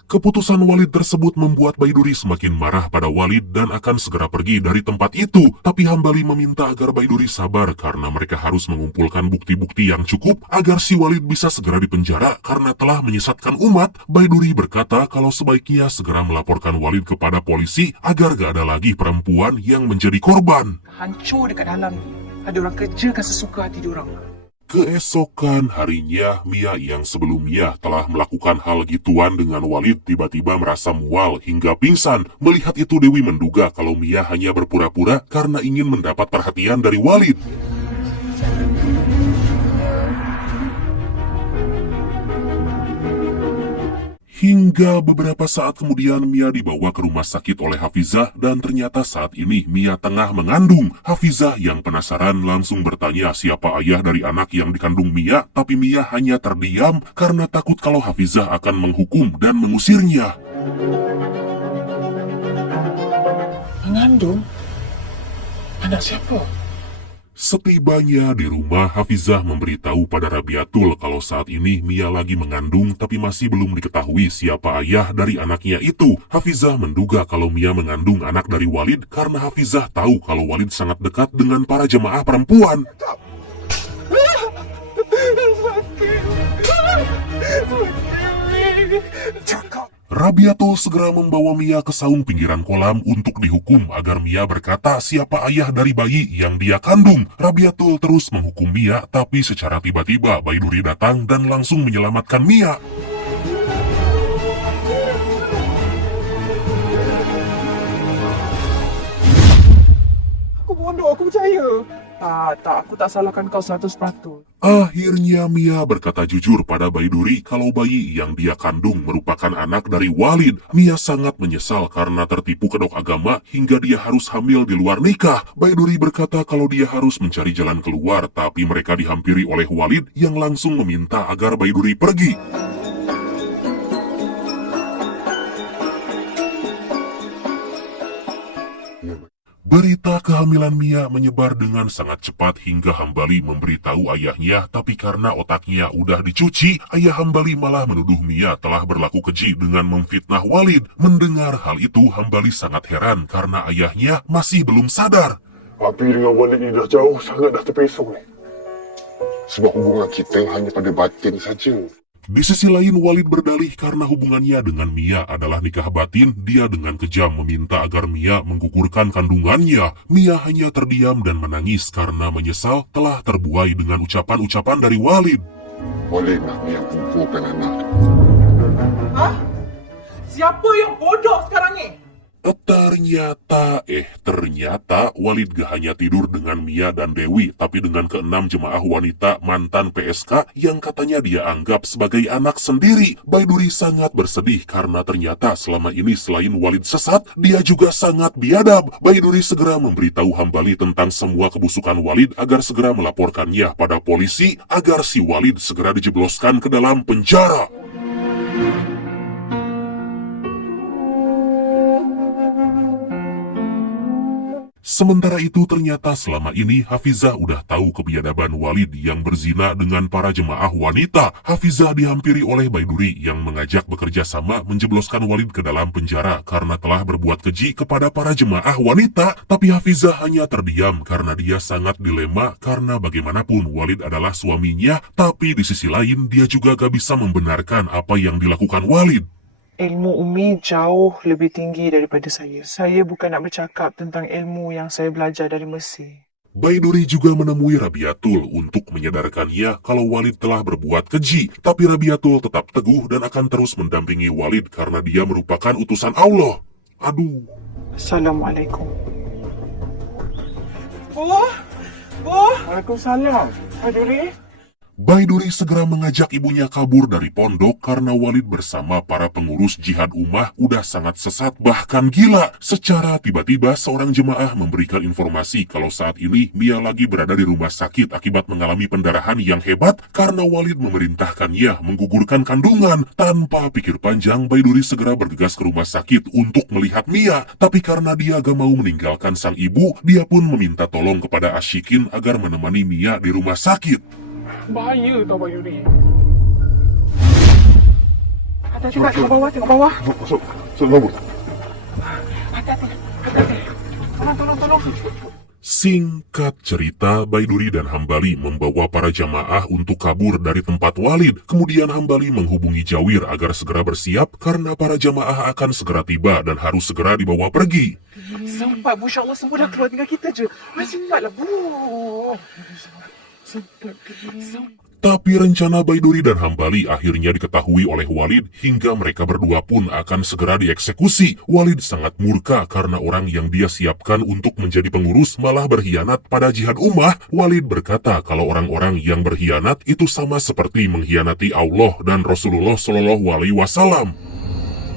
Keputusan Walid tersebut membuat Baiduri semakin marah pada Walid dan akan segera pergi dari tempat itu. Tapi Hambali meminta agar Baiduri sabar karena mereka harus mengumpulkan bukti-bukti yang cukup agar si Walid bisa segera dipenjara karena telah menyesatkan umat. Baiduri berkata kalau sebaiknya segera melaporkan Walid kepada polisi agar gak ada lagi perempuan yang menjadi korban. Hancur dekat dalam ni. Ada orang kerjakan sesuka hati diorang. Keesokan harinya, Mia yang sebelumnya telah melakukan hal gituan dengan Walid tiba-tiba merasa mual hingga pingsan. Melihat itu Dewi menduga kalau Mia hanya berpura-pura karena ingin mendapat perhatian dari Walid. Hingga beberapa saat kemudian Mia dibawa ke rumah sakit oleh Hafizah dan ternyata saat ini Mia tengah mengandung. Hafizah yang penasaran langsung bertanya siapa ayah dari anak yang dikandung Mia, tapi Mia hanya terdiam karena takut kalau Hafizah akan menghukum dan mengusirnya. Mengandung? Anak siapa? Setibanya di rumah, Hafizah memberitahu pada Rabiatul kalau saat ini Mia lagi mengandung tapi masih belum diketahui siapa ayah dari anaknya itu. Hafizah menduga kalau Mia mengandung anak dari Walid karena Hafizah tahu kalau Walid sangat dekat dengan para jemaah perempuan. Rabiatul segera membawa Mia ke saung pinggiran kolam untuk dihukum agar Mia berkata siapa ayah dari bayi yang dia kandung. Rabiatul terus menghukum Mia, tapi secara tiba-tiba Baiduri datang dan langsung menyelamatkan Mia. Aku bodoh, aku percaya. Tak, aku tak salahkan kau 100%. Akhirnya Mia berkata jujur pada Baiduri kalau bayi yang dia kandung merupakan anak dari Walid. Mia sangat menyesal karena tertipu kedok agama hingga dia harus hamil di luar nikah. Baiduri berkata kalau dia harus mencari jalan keluar, tapi mereka dihampiri oleh Walid yang langsung meminta agar Baiduri pergi. Berita kehamilan Mia menyebar dengan sangat cepat hingga Hambali memberitahu ayahnya, tapi karena otaknya udah dicuci, ayah Hambali malah menuduh Mia telah berlaku keji dengan memfitnah Walid. Mendengar hal itu, Hambali sangat heran karena ayahnya masih belum sadar. Api dengan Walid ni dah jauh sangat dah terpesong ni. Sebab hubungan kita hanya pada batin saja. Di sisi lain, Walid berdalih karena hubungannya dengan Mia adalah nikah batin. Dia dengan kejam meminta agar Mia menggugurkan kandungannya. Mia hanya terdiam dan menangis karena menyesal telah terbuai dengan ucapan-ucapan dari Walid. Walid nak Mia gugurkan anak. Hah? Siapa yang bodoh sekarang ni? Ternyata Walid gak hanya tidur dengan Mia dan Dewi, tapi dengan ke-6 jemaah wanita mantan PSK yang katanya dia anggap sebagai anak sendiri. Baiduri sangat bersedih karena ternyata selama ini selain Walid sesat, dia juga sangat biadab. Baiduri segera memberitahu Hambali tentang semua kebusukan Walid agar segera melaporkannya pada polisi agar si Walid segera dijebloskan ke dalam penjara. Sementara itu ternyata selama ini Hafizah udah tahu kebiadaban Walid yang berzina dengan para jemaah wanita. Hafizah dihampiri oleh Baiduri yang mengajak bekerja sama menjebloskan Walid ke dalam penjara karena telah berbuat keji kepada para jemaah wanita. Tapi Hafizah hanya terdiam karena dia sangat dilema karena bagaimanapun Walid adalah suaminya, tapi di sisi lain dia juga gak bisa membenarkan apa yang dilakukan Walid. Ilmu Umi jauh lebih tinggi daripada saya. Saya bukan nak bercakap tentang ilmu yang saya belajar dari Mesir. Baiduri juga menemui Rabiatul untuk menyadarkannya kalau Walid telah berbuat keji. Tapi Rabiatul tetap teguh dan akan terus mendampingi Walid karena dia merupakan utusan Allah. Aduh. Assalamualaikum. Bu? Waalaikumsalam. Baiduri? Baiduri segera mengajak ibunya kabur dari pondok karena Walid bersama para pengurus jihad ummah udah sangat sesat bahkan gila. Secara tiba-tiba seorang jemaah memberikan informasi kalau saat ini Mia lagi berada di rumah sakit akibat mengalami pendarahan yang hebat karena Walid memerintahkannya menggugurkan kandungan. Tanpa pikir panjang, Baiduri segera bergegas ke rumah sakit untuk melihat Mia. Tapi karena dia gak mau meninggalkan sang ibu, dia pun meminta tolong kepada Ashikin agar menemani Mia di rumah sakit. Bahaya tau Baiduri. Cuba tengok bawah, tengok bawah. Masuk nombor. Hati-hati. Tolong. Singkat cerita, Baiduri dan Hambali membawa para jamaah untuk kabur dari tempat Walid. Kemudian Hambali menghubungi Jawir agar segera bersiap karena para jamaah akan segera tiba dan harus segera dibawa pergi. Sempat, Bu. InsyaAllah semua dah keluar, tinggal kita je. Masih ingatlah, Bu. Tapi rencana Baiduri dan Hambali akhirnya diketahui oleh Walid hingga mereka berdua pun akan segera dieksekusi. Walid sangat murka karena orang yang dia siapkan untuk menjadi pengurus malah berkhianat pada jihad ummah. Walid berkata kalau orang-orang yang berkhianat itu sama seperti mengkhianati Allah dan Rasulullah Shallallahu Alaihi Wasallam.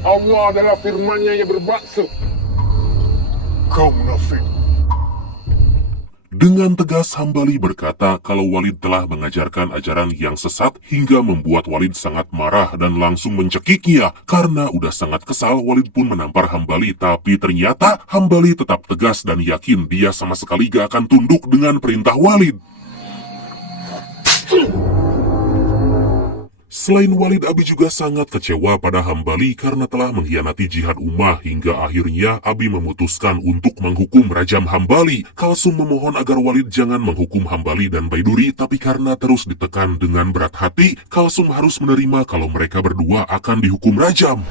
Allah adalah firman-Nya yang bermaksud. Kau munafik. Dengan tegas Hambali berkata kalau Walid telah mengajarkan ajaran yang sesat hingga membuat Walid sangat marah dan langsung mencekiknya. Karena udah sangat kesal, Walid pun menampar Hambali, tapi ternyata Hambali tetap tegas dan yakin dia sama sekali gak akan tunduk dengan perintah Walid. Selain Walid, Abi juga sangat kecewa pada Hambali karena telah mengkhianati jihad ummah hingga akhirnya Abi memutuskan untuk menghukum rajam Hambali. Kalsum memohon agar Walid jangan menghukum Hambali dan Baiduri, tapi karena terus ditekan dengan berat hati, Kalsum harus menerima kalau mereka berdua akan dihukum rajam.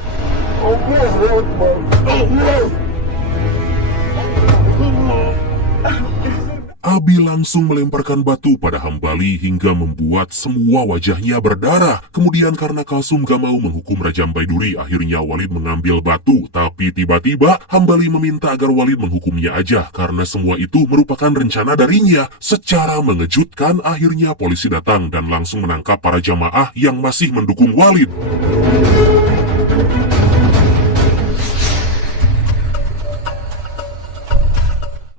Abi langsung melemparkan batu pada Hambali hingga membuat semua wajahnya berdarah. Kemudian karena Kalsum gak mau menghukum rajam Baiduri, akhirnya Walid mengambil batu. Tapi tiba-tiba Hambali meminta agar Walid menghukumnya aja karena semua itu merupakan rencana darinya. Secara mengejutkan, akhirnya polisi datang dan langsung menangkap para jamaah yang masih mendukung Walid.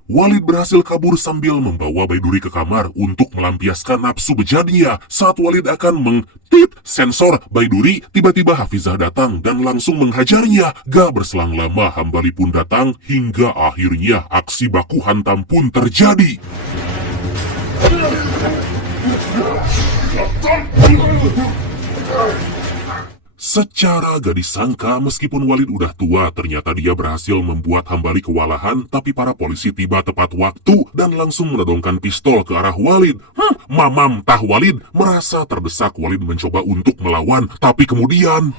Walid berhasil kabur sambil membawa Baiduri ke kamar untuk melampiaskan nafsu bejatnya. Saat Walid akan mengtit sensor Baiduri, tiba-tiba Hafizah datang dan langsung menghajarnya. Gak berselang lama, Hambali pun datang hingga akhirnya aksi baku hantam pun terjadi. Secara gak disangka, meskipun Walid udah tua, ternyata dia berhasil membuat Hambali kewalahan, tapi para polisi tiba tepat waktu dan langsung menodongkan pistol ke arah Walid. Mamam tah Walid merasa terdesak. Walid mencoba untuk melawan, tapi kemudian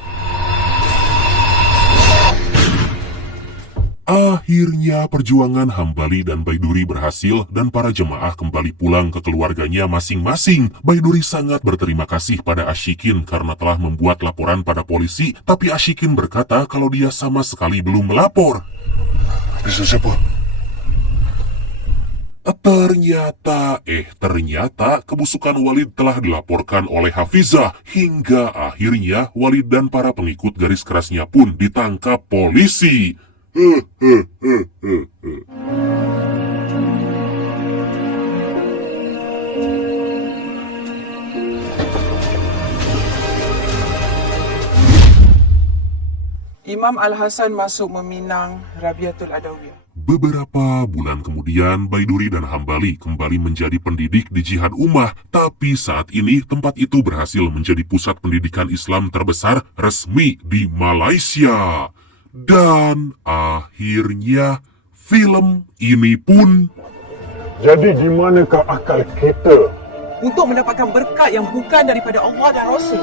akhirnya perjuangan Hambali dan Baiduri berhasil dan para jemaah kembali pulang ke keluarganya masing-masing. Baiduri sangat berterima kasih pada Ashikin karena telah membuat laporan pada polisi, tapi Ashikin berkata kalau dia sama sekali belum melapor. Bisa siapa? Ternyata kebusukan Walid telah dilaporkan oleh Hafizah hingga akhirnya Walid dan para pengikut garis kerasnya pun ditangkap polisi. Imam Al-Hasan masuk meminang Rabiatul Adawiyah. Beberapa bulan kemudian, Baiduri dan Hambali kembali menjadi pendidik di jihad ummah. Tapi saat ini tempat itu berhasil menjadi pusat pendidikan Islam terbesar resmi di Malaysia. Dan akhirnya film ini pun... Jadi di manakah akal kita? Untuk mendapatkan berkat yang bukan daripada Allah dan Rasul.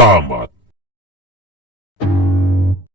tamat.